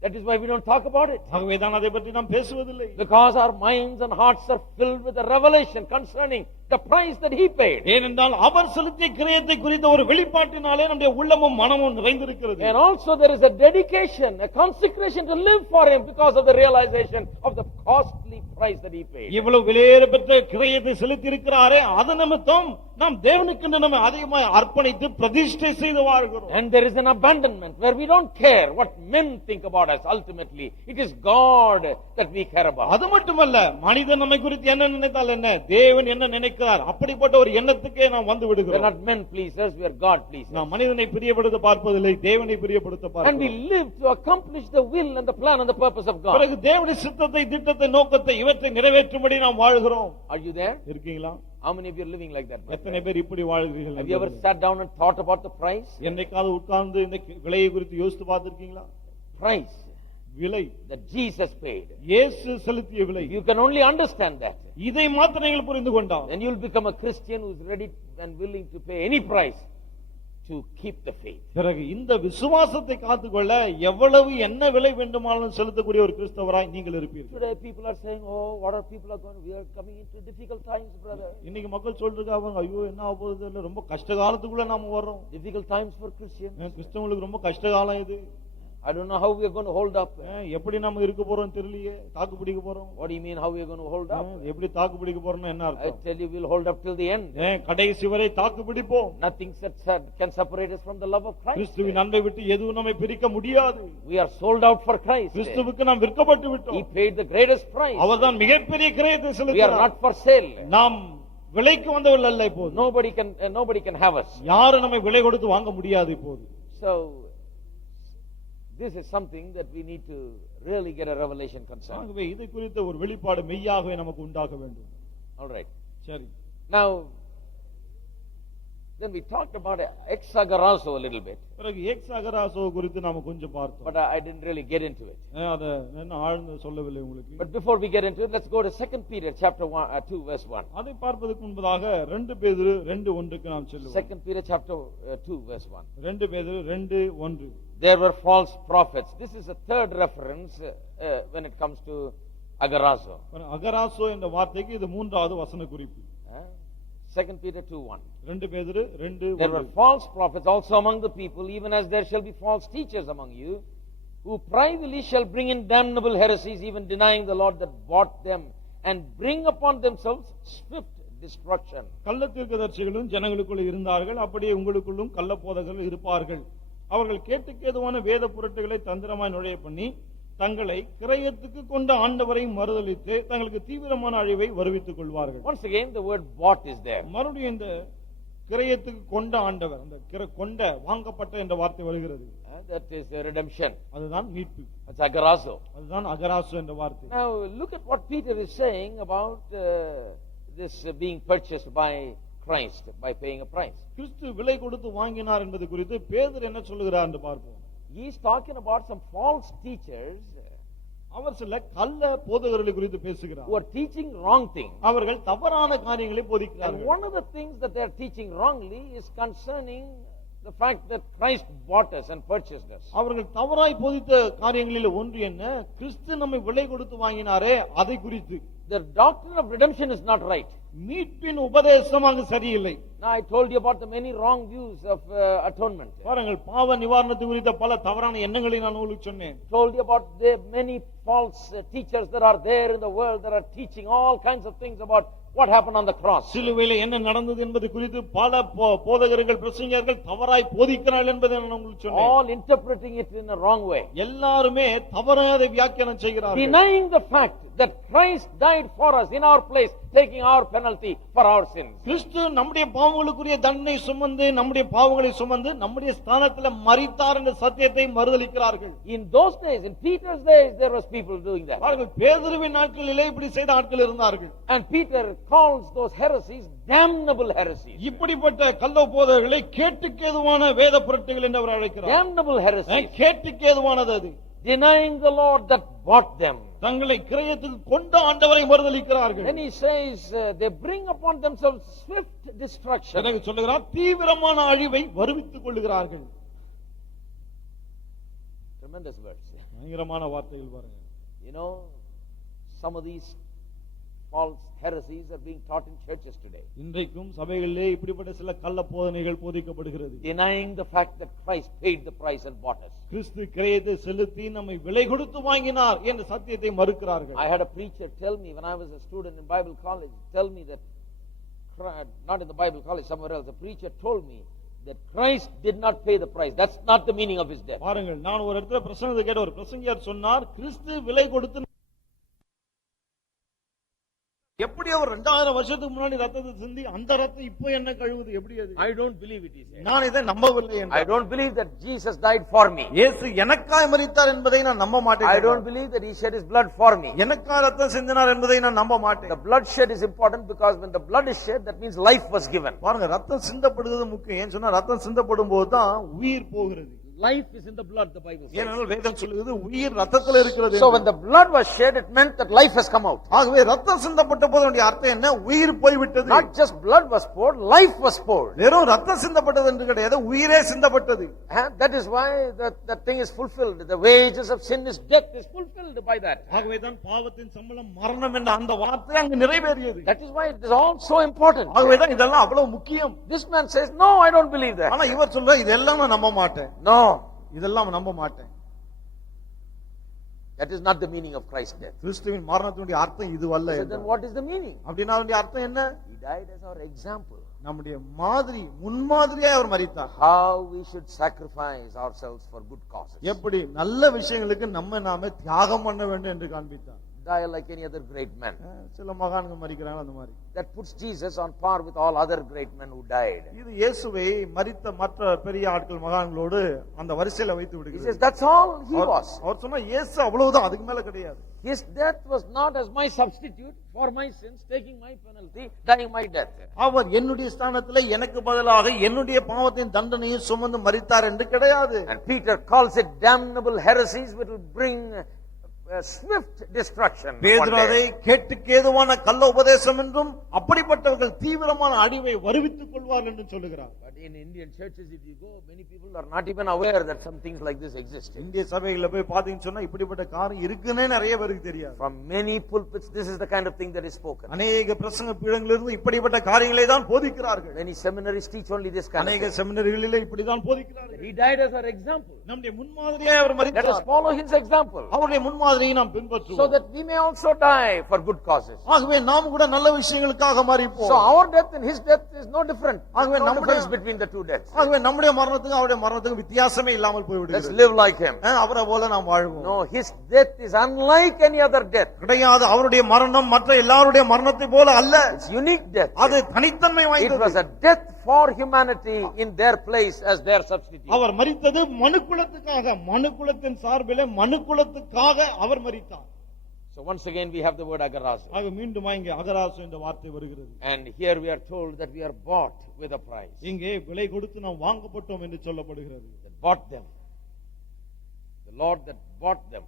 That is why we don't talk about it. ஆகவே தான் அதை பற்றி நாம் பேசுவதில்லை. Because our minds and hearts are filled with the revelation concerning the price that he paid. ஏனென்றால் அவர் செலுத்திய கிரயத்தை குறித்த ஒரு வெளிப்பாட்டினாலே நம்முடைய உள்ளமும் மனமும் நிறைந்திருக்கிறது. And also there is a dedication, a consecration to live for him because of the realization of the costly price that he paid. இவ்வளவு விலையேறப்பட்ட கிரயத்தை செலுத்தி இருக்கிறாரே, அது நிமித்தம் நாம் தேவனுக்கு நம்மை அதிகமாக அர்ப்பணித்து பிரதிஷ்டை செய்து வாழ்கிறோம். And there is an abandonment where we don't care what men think about us. Ultimately it is God that we care about. அது மட்டுமல்ல, மனிதன் நம்மை குறித்து என்ன நினைத்தால் என்ன, தேவன் என்ன நினைக்கிறார், அப்படிப்பட்ட ஒரு எண்ணத்துக்கே நாம் வந்து We are விடுகிறோம். not men pleasers, we are God pleasers. நாம் மனிதனை பிரியப்படுத்த பார்ப்பதில்லை, தேவனை பிரியப்படுத்த And பார்க்கிறோம். we live to accomplish the will and the plan and the purpose of God. பிறகு தேவனுடைய சித்தத்தை, திட்டத்தை, நோக்கத்தை இவற்றை நிறைவேற்றும்படி நாம் வாழ்கிறோம். Are you there? இருக்கீங்களா? How many of you are living like that? எத்தனை பேர் இப்படி வாழ்கிறீர்கள்? Have you ever sat down and thought about the price? என்னைக்காவது உட்கார்ந்து இந்த விலையை குறித்து யோசித்து பார்த்திருக்கீங்களா? Price விலை that Jesus paid. இயேசு செலுத்திய விலை. You can only understand that. இதை மாத்திரம் நீங்கள் புரிந்து கொண்டால் Then you will become a Christian who is ready and willing to pay any price to keep the faith. பிறகு இந்த விசுவாசத்தை காத்துக்கொள்ள எவ்வளவு என்ன விலை வேண்டுமானாலும் செலுத்தக்கூடிய ஒரு கிறிஸ்தவராய் நீங்கள் இருப்பீர்கள். Today people are saying, oh, what are people are going, we are coming into difficult times, brother. இன்னைக்கு மக்கள் சொல்றாங்க, ஐயோ என்ன ஆகுது இல்ல, ரொம்ப கஷ்ட காலத்துக்குள்ள நாம வர்றோம். Difficult times for Christians. கிறிஸ்தவங்களுக்கு ரொம்ப கஷ்ட காலம் இது. I don't know how we are going to hold up. எப்படி நாம இருக்க போறோம் தெரியலையே, தாக்கு பிடிக்க போறோம். What do you mean how we are going to hold up? எப்படி தாக்கு பிடிக்க போறோம்னா என்ன I அர்த்தம்? tell you, we'll hold up till the end. கடைசி வரை தாக்கு பிடிப்போம். Nothing can separate us from the love of Christ. கிறிஸ்துவின் அன்பை விட்டு எதுவும் நம்மை பிரிக்க முடியாது. We are sold out for Christ. கிறிஸ்துவுக்கு நாம் விற்கப்பட்டு He விட்டோம். paid the greatest price. அவர்தான் மிகப்பெரிய கிரயத்தை We are செலுத்தினார். not for sale. நாம் விலைக்கு வந்தவர்கள் அல்ல இப்போது. Nobody can have us. யாரும் நம்மை விலை கொடுத்து வாங்க முடியாது இப்போது. So this is something that we need to really get a revelation concerning. ஆகவே இதை குறித்த ஒரு வெளிப்பாடு மெய்யாகவே நமக்கு உண்டாக வேண்டும். All right. சரி. Now then we talked about exagorazo a little bit. பிறகு எக்ஸாகராசோ குறித்து நாம கொஞ்சம் பார்த்தோம். But I didn't really get into it. அத என்ன ஆழ்ந்து சொல்லவில்லை உங்களுக்கு. But before we get into it, let's go to 2 Peter chapter 2 verse 1. அதை பார்ப்பதற்கு முன்பதாக 2 பேதுரு 2:1க்கு நாம் செல்லுவோம். 2 Peter chapter 2 verse 1. 2 பேதுரு 2:1. There were false prophets. This is a third reference when it comes to agarazo. அகராசோ என்ற வார்த்தைக்கு இது மூன்றாவது வசன குறிப்பு. 2 Peter 2:1. 2 பேதுரு 2:1. There were false prophets also among the people, even as there shall be false teachers among you, who privily shall bring in damnable heresies, even denying the Lord that bought them, and bring upon themselves swift destruction. கள்ளத்தீர்க்கதரிசிகளும் ஜனங்களுக்குள்ள இருந்தார்கள், அப்படியே உங்களுக்குள்ளும் கள்ளப்போதகர்கள் இருப்பார்கள். அவர்கள் கேட்டுக்கேதுவான வேத புரட்டுகளை தந்திரமாய் நுழைய பண்ணி தங்களை கிரயத்துக்கு கொண்ட ஆண்டவரை மறுதலித்து தங்களுக்கு தீவிரமான அழிவை வருவித்துக் கொள்வார்கள். Once again the word bought is there. மறுபடியும் இந்த கிரயத்துக்கு கொண்ட ஆண்டவர், அந்த கொண்ட வாங்கப்பட்ட என்ற வார்த்தை வருகிறது. That is redemption. அதுதான் மீட்பு. That's agarazo. அதுதான் அகராசு என்ற வார்த்தை. Now look at what Peter is saying about this being purchased by Christ by paying a price. கிறிஸ்து விலை கொடுத்து வாங்கினார் என்பது குறித்து பேதுரு என்ன சொல்லுகிறார் என்று பார்ப்போம். He is talking about some false teachers அவர் சில கள்ள போதகர்களை குறித்து பேசுகிறார். who are teaching wrong things. அவர்கள் தவறான காரியங்களை And போதிக்கிறார்கள். one of the things that they are teaching wrongly is concerning the fact that Christ bought us and purchased us. அவர்கள் தவறாய் போதித்த காரியங்களில் ஒன்று என்ன? கிறிஸ்து நம்மை விலை கொடுத்து வாங்கினாரே அதை குறித்து. The doctrine of redemption is not right. மீட்பின் உபதேசமாக சரியில்லை. Now I told you about the many wrong views of atonement. பாருங்கள், பாவ நிவாரணத்தை குறித்த பல தவறான எண்ணங்களை நான் உங்களுக்கு சொன்னேன். Told you about the many false teachers that are there in the world that are teaching all kinds of things about what happened on the cross. சிலுவையிலே என்ன நடந்தது என்பது குறித்து பல போதகர்கள் பிரசங்கியார்கள் தவறாய் போதிக்கிறார்கள் என்பதை நான் உங்களுக்கு சொன்னேன். All interpreting it in a wrong way. எல்லாருமே தவறாக வியாக்கியானம் செய்கிறார்கள். Denying the fact that Christ died for us in our place, taking our penalty for our sins. கிறிஸ்து நம்முடைய பாவங்களுக்குரிய தண்டனை சுமந்து நம்முடைய பாவங்களை சுமந்து நம்முடைய ஸ்தானத்தில் மரித்தார் என்ற சத்தியத்தை மறுதலிக்கிறார்கள். In those days, in Peter's days, there was people doing that. அவர்கள் பேதுருவின் நாட்களிலே இப்படி செய்த ஆட்கள் இருந்தார்கள். And Peter calls those heresies damnable heresies. இப்படிப்பட்ட கள்ள போதகர்களை கேட்டுக்கேதுவான வேத புரட்டுகள் என்று அவர் அழைக்கிறார். Damnable heresies. கேட்டுக்கேதுவானது அது. Denying the Lord that bought them. தங்களை கிரயத்துக்கு கொண்ட ஆண்டவரை மறுதலிக்கிறார்கள். Then he says they bring upon themselves swift destruction. எனக்கு சொல்லுகிறார், தீவிரமான அழிவை வருவித்துக் கொள்ளுகிறார்கள். Tremendous words. பயங்கரமான வார்த்தைகள் பாருங்க. You know, some of these false heresies are being taught in churches today. இன்றைக்கும் சபைகளிலே இப்படிப்பட்ட சில கள்ள போதனைகள் போதிக்கப்படுகிறது. Denying the fact that Christ paid the price and bought us. கிறிஸ்து கிரயத்தை செலுத்தி நம்மை விலை கொடுத்து வாங்கினார் என்ற சத்தியத்தை மறுக்கிறார்கள். I had a preacher tell me when I was a student in Bible college, tell me that, not in the Bible college, somewhere else, a preacher told me that Christ did not pay the price. That's not the meaning of his death. பாருங்கள், நான் ஒரு இடத்துல பிரசங்கத்தை கேட்ட ஒரு பிரசங்கியார் சொன்னார், கிறிஸ்து விலை கொடுத்து எப்படி அவர் 2000 வருஷத்துக்கு முன்னாடி ரத்தத்தை சிந்தி அந்த ரத்தம் இப்போ என்ன கழுவுது? எப்படி அது? I don't believe it, he said. நான் இதை நம்பவில்லை. I don't believe that Jesus died for me. இயேசு எனக்காய் மரித்தார் என்பதை நான் நம்ப மாட்டேன். I don't believe that he shed his blood for me. எனக்காய் ரத்தம் சிந்தினார் என்பதை நான் நம்ப மாட்டேன். The blood shed is important because when the blood is shed, that means life was given. பாருங்க, ரத்தம் சிந்தப்படுவது முக்கியம். ஏன் சொன்னா ரத்தம் சிந்தப்படும் போது தான் உயிர் போகிறது. Life is in the blood, the Bible says. ஏனென்றால் வேதம் சொல்லுகிறது உயிர் ரத்தத்தில் இருக்கிறது. So when the blood was shed, it meant that life has come out. ஆகவே ரத்தம் சிந்தப்பட்ட போது அர்த்தம் என்ன? உயிர் போய்விட்டது. Not just blood was poured, life was poured. வெறும் ரத்தம் சிந்தப்பட்டது என்று கிடையாது, உயிரே சிந்தப்பட்டது. And that is why that thing is fulfilled. The wages of sin is death is fulfilled by that. ஆகவே தான் பாவத்தின் சம்பளம் மரணம் என்ற அந்த வார்த்தை அங்கு நிறைவேறியது. That is why it is all so important. ஆகவே தான் இதெல்லாம் அவ்வளவு முக்கியம். This man says, no, I don't believe that. ஆனா இவர் சொல்றார், இதெல்லாம் நான் நம்ப மாட்டேன். No. இதெல்லாம் நம்ப மாட்டேன். That is not the meaning of Christ's death. கிறிஸ்துவின் மரணத்தினுடைய அர்த்தம் இதுவல்ல. Then what is the meaning? அப்படினா அதனுடைய அர்த்தம் என்ன? He died as our example. நம்முடைய மாதிரி, முன்மாதிரியாய் அவர் மரித்தார். How we should sacrifice ourselves for good causes. எப்படி நல்ல விஷயங்களுக்கு நம்ம நாமே தியாகம் பண்ண வேண்டும் என்று காண்பித்தார். Die like any other great man. சில மகான்கள் மரிக்கிறாங்க அந்த மாதிரி. That puts Jesus on par with all other great men who died. இது இயேசுவை மரித்த மற்ற பெரிய ஆட்கள் மகான்களோடு அந்த வரிசையில வைத்து விடுகிறது. He says that's all he was. அவர் சொன்னா இயேசு அவ்வளவுதான், அதுக்கு மேல கிடையாது. His death was not as my substitute for my sins, taking my penalty, dying my death. அவர் என்னுடைய ஸ்தானத்திலே எனக்கு பதிலாக என்னுடைய பாவத்தின் தண்டனையை சுமந்து மரித்தார் என்று கிடையாது. And Peter calls it damnable heresies which will bring swift destruction. பேதுருவை கேட்டுக்கேதுவான கள்ள உபதேசம் என்றும் அப்படிப்பட்டவர்கள் தீவிரமான அழிவை வருவித்துக் கொள்வார்கள் என்று சொல்லுகிறார். But in Indian churches if you go, many people are not even aware that some things like this exist. இந்திய சபைகளில் போய் பாத்தீங்கன்னு சொன்னா இப்படிப்பட்ட காரியம் இருக்குன்னே நிறைய பேருக்கு தெரியாது. From many pulpits this is the kind of thing that is spoken. அநேக பிரசங்க பீடங்களிலிருந்து இப்படிப்பட்ட காரியங்களை தான் போதிக்கிறார்கள். Many seminaries teach only this kind of அநேக செமினரிகளிலே இப்படி தான் போதிக்கிறார்கள். He died as our example. நம்முடைய முன்மாதிரியாய் அவர் மரித்தார். Let us follow his example. அவருடைய முன்மாதிரி மாதிரியை நாம் so பின்பற்றுவோம். that we may also die for good causes. ஆகவே நாம் கூட நல்ல விஷயங்களுக்காக மரிப்போம். So our death and his death is no different. ஆகவே No நம்முடைய difference between the two deaths. ஆகவே நம்முடைய மரணத்துக்கும் அவருடைய மரணத்துக்கும் வித்தியாசமே இல்லாமல் Let's போய்விடுகிறது. live like him. அவரை போல நாம் வாழ்வோம். No, his death is unlike any other death. கிடையாது. அவருடைய மரணம் மற்ற எல்லாருடைய மரணத்தை போல அல்ல. It's unique death. அது தனித்தன்மை It வாய்ந்தது. was a death for humanity in their place as their substitute. அவர் மரித்தது மனுக்குலத்துக்காக, மனுக்குலத்தின் சார்பிலே மனுக்குலத்துக்காக அவர் மரித்தார். So once again we have the word agarazo. ஆக மீண்டும் இங்கே அகராசு என்ற வார்த்தை வருகிறது. And here we are told that we are bought with a price. இங்கே விலை கொடுத்து நாம் வாங்கப்பட்டோம் என்று சொல்லப்படுகிறது. That bought them. The Lord that bought them.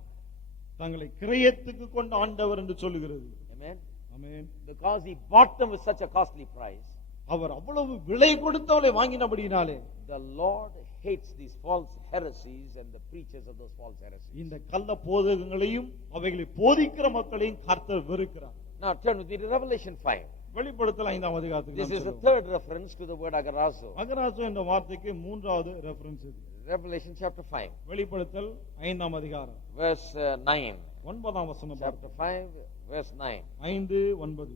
தங்களை கிரயத்துக்கு கொண்ட ஆண்டவர் என்று சொல்லுகிறது. Amen. Amen. Because he bought them with such a costly price. அவர் அவ்வளவு விலை கொடுத்தவளை வாங்கினபடியினாலே The Lord hates these false heresies and the preachers of those false heresies. இந்த கள்ள போதகங்களையும் அவைகளை போதிக்கிற மக்களையும் கர்த்தர் வெறுக்கிறார். Now turn with me to Revelation 5. வெளிப்படுத்தல் 5ஆம் அதிகாரத்துக்கு This is the நாம் third reference to the word agarazo. அகராசு என்ற வார்த்தைக்கு மூன்றாவது ரெஃபரன்ஸ் இது. Revelation chapter 5. வெளிப்படுத்தல் 5ஆம் அதிகாரம் Verse 9. 9ஆம் வசனம். Chapter 5 verse 9. 5:9.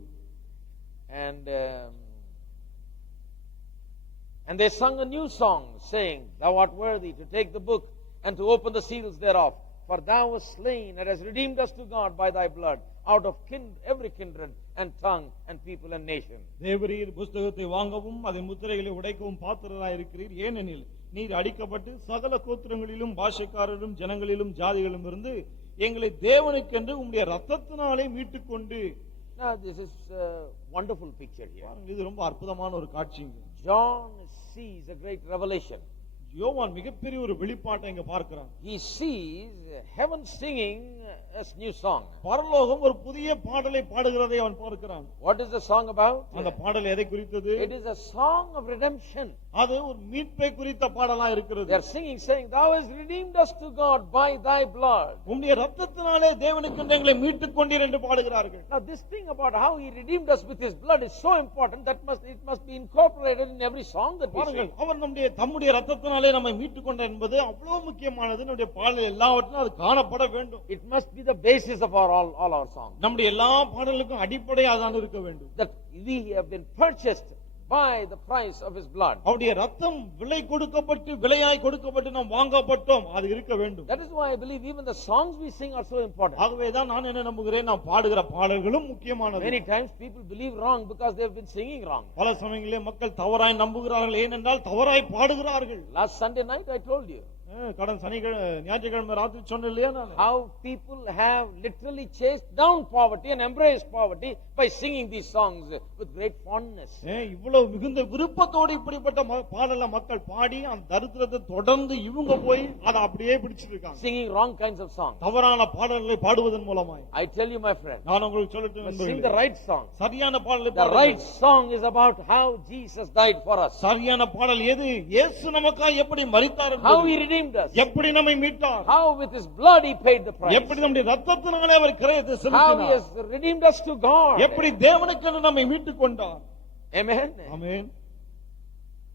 And they sung a new song, saying, Thou art worthy to take the book and to open the seals thereof. For thou wast slain and hast redeemed us to God by thy blood, out of every kindred and tongue and people and nation. தேவரீர் புஸ்தகத்தை வாங்கவும் அதன் முத்திரைகளை உடைக்கவும் பாத்திரராய் இருக்கிறீர். ஏனெனில் நீர் அடிக்கப்பட்டு சகல கோத்திரங்களிலும் பாஷைக்காரரும் ஜனங்களிலும் ஜாதிகளும் இருந்து எங்களை தேவனுக்கென்று உம்முடைய இரத்தத்தினாலே மீட்டுக்கொண்டு. Now this is a wonderful picture here. இது ரொம்ப அற்புதமான ஒரு காட்சிங்க. John sees a great revelation. யோவான் மிகப்பெரிய ஒரு வெளிப்பாட்டை இங்க பார்க்கிறான். He sees heaven singing a new song. பரலோகம் ஒரு புதிய பாடலை பாடுகிறதை அவன் பார்க்கிறான். What is the song about? அந்த பாடல் எதை குறித்தது? It is a song of redemption. அது ஒரு மீட்பை குறித்த பாடலா இருக்கிறது. They are singing, saying, Thou hast redeemed us to God by thy blood. உம்முடைய இரத்தத்தினாலே தேவனுக்கு எங்களை மீட்டுக் கொண்டீர் என்று பாடுகிறார்கள். Now this thing about how he redeemed us with his blood is so important that it must be incorporated in every song that we sing. அவர் தம்முடைய இரத்தத்தினாலே நம்மை மீட்டுக் கொண்டார் என்பது அவ்வளவு முக்கியமானது. நம்முடைய பாடல் எல்லாவற்றிலும் அது காணப்பட வேண்டும். It must be the basis of all our songs. நம்முடைய எல்லா பாடலுக்கும் அடிப்படை அதான் இருக்க வேண்டும். That we have been purchased by the price of his blood. அவருடைய இரத்தம் விலை கொடுக்கப்பட்டு விலையாய் கொடுக்கப்பட்டு நாம் வாங்கப்பட்டோம். அது இருக்க வேண்டும். That is why I believe even the songs we sing are so important. ஆகவேதான் நான் என்ன நம்புகிறேன், நாம் பாடுகிற பாடல்களும் முக்கியமானது. Many times people believe wrong because they have been singing wrong. பல சமயங்களிலே மக்கள் தவறாய் நம்புகிறார்கள். ஏனென்றால் தவறாய் பாடுகிறார்கள். Last Sunday night I told you கடன் ஞாயிற்றுக்கிழமை ராத்திரி சொன்னேன் இல்லையா நான், how people have literally chased down poverty and embraced poverty by singing these songs with great fondness. இவ்வளவு மிகுந்த விருப்பத்தோடு இப்படிப்பட்ட பாடல மக்கள் பாடி அந்த தரித்திரத்தை தொடர்ந்து இவங்க போய் அதை அப்படியே பிடிச்சிருக்காங்க. Singing wrong kinds of songs. தவறான பாடல்களை பாடுவதன் மூலமாய். I tell you my friend, நான் உங்களுக்கு சொல்லட்டும், sing the right song. சரியான பாடலை The right song is about how Jesus died for us. சரியான பாடல் எது? இயேசு நமக்காக எப்படி மரித்தார், how he redeemed us, எப்படி நம்மை மீட்டார், how with his blood he paid the price, எப்படி நம்முடைய இரத்தத்தினாலே அவர் கிரயத்தை how he செலுத்தினார், has redeemed us to God, எப்படி தேவனுக்கு நம்மை மீட்டுக் கொண்டார். Amen. Amen.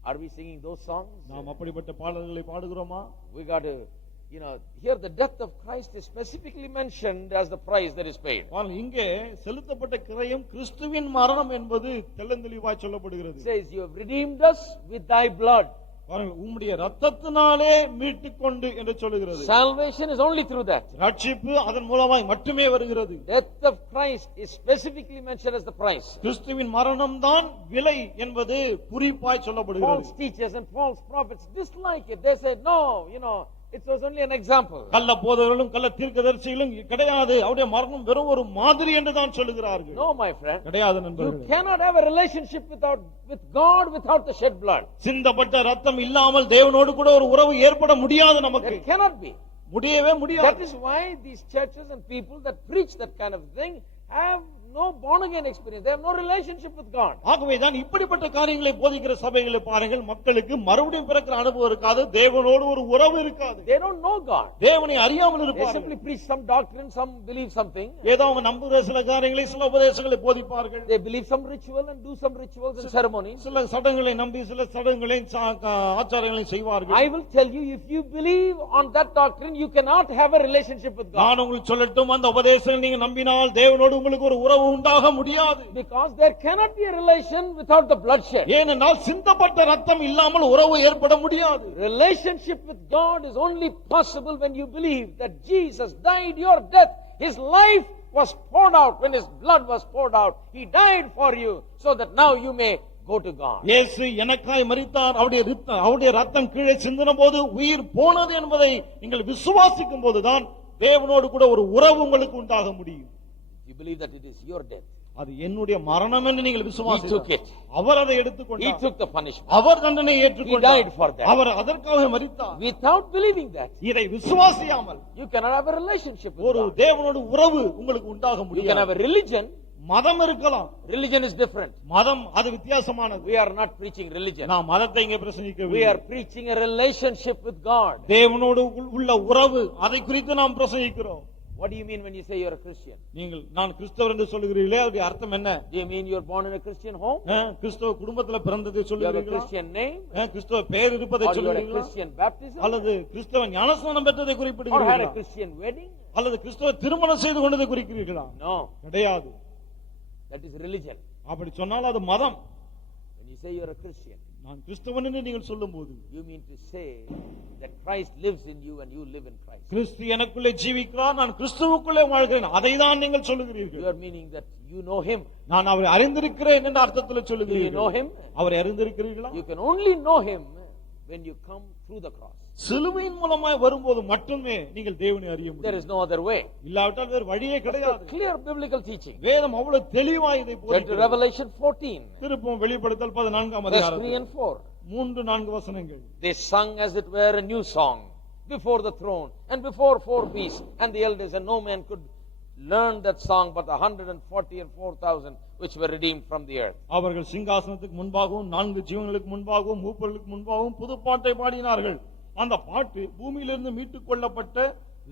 Are we singing those songs? நாம் அப்படிப்பட்ட பாடல்களை பாடுகிறோமா? We got to, here the death of Christ is specifically mentioned as the price that is paid. இங்கே செலுத்தப்பட்ட கிரயம் கிறிஸ்துவின் மரணம் என்பது தெள்ளந்தெளிவாய் சொல்லப்படுகிறது. It says you have redeemed us with thy blood. உம்முடைய இரத்தத்தினாலே மீட்டுக் கொண்டு என்று சொல்லுகிறது. Salvation is only through that. ரட்சிப்பு அதன் மூலமாய் மட்டுமே வருகிறது. Death of Christ is specifically mentioned as the price. கிறிஸ்துவின் மரணம் தான் விலை என்பது குறிப்பாய் சொல்லப்படுகிறது. False teachers and false prophets dislike it. They say no, it was only an example. கள்ள போதகர்களும் கள்ள தீர்க்கதரிசிகளும் கிடையாது, அவருடைய மரணம் வெறும் ஒரு மாதிரி என்று தான் சொல்லுகிறார்கள். No my friend, கிடையாது you நண்பர்களே. cannot have a relationship with God without the shed blood. சிந்தப்பட்ட ரத்தம் இல்லாமல் தேவனோடு கூட ஒரு உறவு ஏற்பட முடியாது நமக்கு. That cannot be. முடியவே முடியாது. That is why these churches and people that preach that kind of thing have no born again experience. They have no relationship with God. ஆகவேதான் இப்படிப்பட்ட காரியங்களை போதிக்கிற சபைகளை பாருங்கள், மக்களுக்கு மறுபடியும் பிறக்கிற அனுபவம் இருக்காது, தேவனோடு ஒரு உறவு இருக்காது. They don't know God. தேவனை அறியாமல் They இருப்பார்கள். simply preach some doctrine, some believe something. ஏதோ அவங்க நம்புகிற சில காரியங்களை, சில உபதேசங்களை போதிப்பார்கள். They believe some ritual and do some rituals and ceremonies. சில சடங்குகளை நம்பி சில சடங்குகளை ஆச்சாரங்களை செய்வார்கள். I will tell you, if you believe on that doctrine, you cannot have a relationship with God. நான் உங்களுக்கு சொல்லட்டும், அந்த உபதேசங்களை நீங்க நம்பினால் தேவனோடு உங்களுக்கு ஒரு உறவு உண்டாக முடியாது. Because there cannot be a relation without the bloodshed. ஏனென்றால் சிந்தப்பட்ட ரத்தம் இல்லாமல் உறவு ஏற்பட முடியாது. Relationship with God is only possible when you believe that Jesus died your death. His life was poured out when His blood was poured out. He died for you so that now you may go to God. இயேசு எனக்காய் மரித்தார், அவருடைய ரத்தம் கீழே சிந்தின போது உயிர் போனது என்பதை நீங்கள் விசுவாசிக்கும் போதுதான் தேவனோடு கூட ஒரு உறவு உங்களுக்கு உண்டாக முடியும். You believe that it is your death. அது என்னுடைய மரணம் என்று நீங்கள் He took விசுவாசித்தால் it. அவர் அதை He எடுத்துக்கொண்டார். took the punishment. அவர் தண்டனை He ஏற்றுக்கொண்டார். died for that. அவர் அதற்காக மரித்தார். Without believing that, இதை விசுவாசியாமல் you cannot have a relationship with ஒரு God. தேவனோடு உறவு உங்களுக்கு உண்டாக You can முடியாது. have a religion. மதம் இருக்கலாம், Religion is different. மதம் அது வித்தியாசமானது. We are not preaching religion. நான் மதத்தை இங்கே We பிரசங்கிக்கவில்லை. are preaching a relationship with God. தேவனோடு உள்ள உறவு, அதை குறித்து நாம் பிரசங்கிக்கிறோம். What do you mean when you say you're a Christian? நீங்கள் நான் கிறிஸ்தவர் என்று சொல்லுகிறீர்களே, அதனுடைய அர்த்தம் என்ன? Do you mean you're born in a Christian home? கிறிஸ்தவ குடும்பத்துல பிறந்ததை You have a சொல்லுகிறீர்களா? Christian name? கிறிஸ்தவ பெயர் இருப்பதை Or you had a சொல்லுகிறீர்களா? Christian baptism? அல்லது கிறிஸ்தவ ஞானஸ்நானம் பெற்றதை Or had குறிப்பிடுகிறீர்களா? a Christian wedding? அல்லது கிறிஸ்தவ திருமணம் செய்து கொண்டதை குறிக்கிறீர்களா? No, கிடையாது. that is religion. அப்படி சொன்னால் அது மதம். When you say you're a Christian, நான் கிறிஸ்தவன் என்று நீங்கள் சொல்லும் போது you mean to say that Christ lives in you and you live in Christ. கிறிஸ்து எனக்குள்ளே ஜீவிக்கிறார், நான் கிறிஸ்துவுக்குள்ளே வாழ்கிறேன், அதை தான் நீங்கள் சொல்லுகிறீர்கள். You are meaning that you know Him. நான் அவரை அறிந்திருக்கிறேன் என்ற அர்த்தத்தில் Do you know சொல்லுகிறீர்கள். Him? அவரை அறிந்திருக்கிறீர்களா? You can only know Him when you come through the cross. சிலுவையின் மூலமாய் வரும்போது மட்டுமே நீங்கள் தேவனை அறிய There முடியும். is no other way. இல்லாவிட்டால் வேறு வழியே கிடையாது. Clear biblical teaching. வேதம் அவ்வளவு தெளிவாய் இதை Turn to போதிக்கிறது. Revelation 14, திருப்பும் வெளிப்படுத்தல் 14ஆம் verse 3 அதிகாரம் and 4. 3-4 வசனங்கள். They sung as it were a new song before the throne and before four beasts and the elders, and no man could learn that song but 144,000 which were redeemed from the earth. அவர்கள் சிங்காசனத்துக்கு முன்பாகவும் 4 ஜீவன்களுக்கு முன்பாகவும் மூப்பர்களுக்கு முன்பாகவும் புது பாட்டை பாடினார்கள். அந்த பாட்டு பூமியிலிருந்து மீட்டுக் கொள்ளப்பட்ட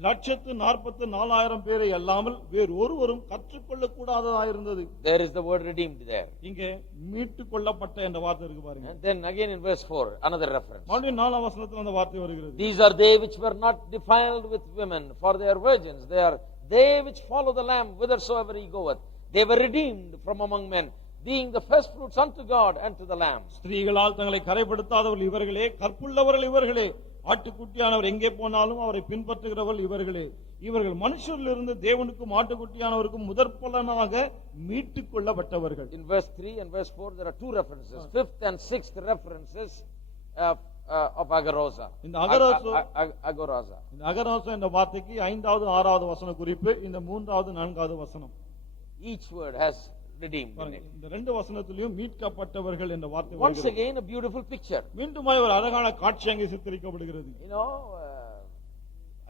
144,000 பேரை அல்லாமல் வேறு ஒருவரும் கற்றுக்கொள்ள கூடாததாயிருந்தது. There is the word redeemed there. இங்கே மீட்டுக் கொள்ளப்பட்ட என்ற வார்த்தை இருக்கு பாருங்க. And then again in verse 4, another reference. மறுபடியும் 4ஆம் வசனத்தில் அந்த வார்த்தை வருகிறது. These are they which were not defiled with women, for they are virgins. They are they which follow the Lamb whithersoever he goeth. They were redeemed from among men, being the first fruits unto God and to the Lamb. ஸ்திரீகளால் தங்களை கரைப்படுத்தாதவர்கள் இவர்களே, கற்புள்ளவர்கள் இவர்களே, ஆட்டுக்குட்டியானவர் எங்கே போனாலும் அவரை பின்பற்றுகிறவர்கள் இவர்களே. இவர்கள் மனுஷரிலிருந்து தேவனுக்கும் ஆட்டுக்குட்டியானவருக்கும் முதற்பலனாக மீட்டுக் கொள்ளப்பட்டவர்கள். In verse 3 and verse 4 there are two references. Fifth and sixth references of agarosa. இந்த அகரோசா Agorasa. இந்த அகரோசா என்ற வார்த்தைக்கு 5வது 6வது வசன குறிப்பு, இந்த 3வது 4வது வசனம். Each word has redeemed in it. இந்த 2 வசனத்திலும் மீட்கப்பட்டவர்கள் என்ற வார்த்தை Once வருகிறது. again a beautiful picture. மீண்டும் ஒரு அழகான காட்சி அங்கே சித்தரிக்கப்படுகிறது. You know,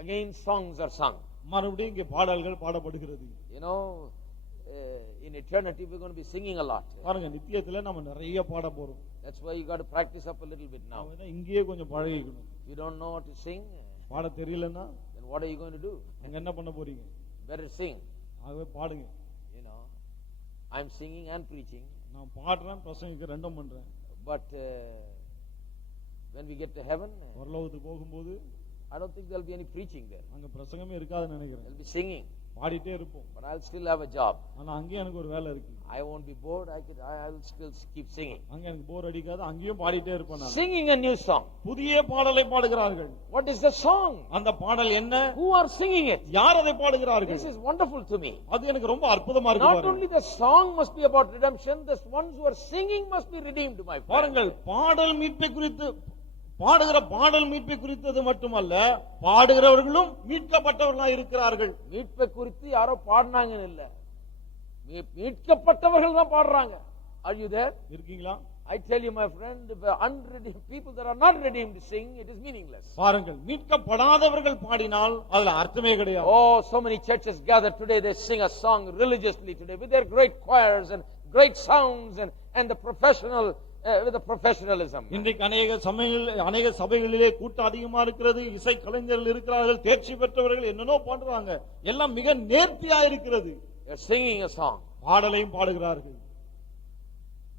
again songs are sung. மறுபடியும் இங்கே பாடல்கள் பாடப்படுகிறது. You know, in eternity we're going to be singing a lot. பாருங்க, நித்தியத்துல நம்ம நிறைய பாட போறோம். That's why you got to practice up a little bit now. இங்கேயே கொஞ்சம் பழகிக்கணும். If you don't know how to sing, பாட தெரியலன்னா then what are you going to do? அங்க என்ன பண்ண போறீங்க? Better sing. ஆகவே பாடுங்க. You know, I'm singing and preaching. நான் பாடுறேன், பிரசங்கிக்க ரெண்டும் பண்றேன். But when we get to heaven, பரலோகத்துக்கு போகும்போது I don't think there'll be any preaching there. அங்க பிரசங்கமே இருக்காதுன்னு நினைக்கிறேன். There'll be singing. பாடிட்டே இருப்போம். But I'll still have a job. ஆனா அங்கேயும் எனக்கு ஒரு வேலை இருக்கு. I won't be bored. I will still keep singing. அங்க எனக்கு போர் அடிக்காது, அங்கேயும் பாடிட்டே இருப்பேன் நான். Singing a new song. புதிய பாடலை பாடுகிறார்கள். What is the song? அந்த பாடல் என்ன? Who are singing it? யார் அதை பாடுகிறார்கள்? This is wonderful to me. அது எனக்கு ரொம்ப அற்புதமா இருக்கு Not பாருங்க. only the song must be about redemption, the ones who are singing must be redeemed, my friend. பாருங்கள், பாடல் மீட்பை குறித்து பாடுகிற பாடல் மீட்பை குறித்தது மட்டுமல்ல, பாடுகிறவர்களும் மீட்கப்பட்டவர்களா இருக்கிறார்கள். மீட்பை குறித்து யாரோ பாடினாங்கன்னு இல்ல, மீட்கப்பட்டவர்கள் தான் பாடுறாங்க. Are you there? இருக்கீங்களா? I tell you, my friend, if unredeemed people that are not redeemed sing, it is meaningless. பாருங்கள், மீட்கப்படாதவர்கள் பாடினால் அதுல அர்த்தமே கிடையாது. Oh, so many churches gather today, they sing a song religiously today with their great choirs and great sounds and the professional with the professionalism. இன்றைக்கு அநேக சபைகளிலே கூட்டம் அதிகமா இருக்கிறது, இசை கலைஞர்கள் இருக்கிறார்கள், தேர்ச்சி பெற்றவர்கள் என்னென்னோ பண்றாங்க, எல்லாம் மிக நேர்த்தியா இருக்கிறது. They are singing a song, பாடலையும் பாடுகிறார்கள்.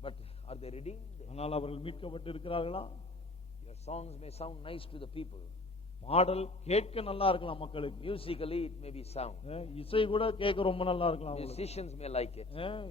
but are they redeemed? ஆனால் அவர்கள் மீட்கப்பட்டு இருக்கிறார்களா? Your songs may sound nice to the people. பாடல் கேட்க நல்லா இருக்கலாம் மக்களுக்கு, Musically it may be sound. இசை கூட கேட்க ரொம்ப நல்லா இருக்கலாம், Musicians may like it.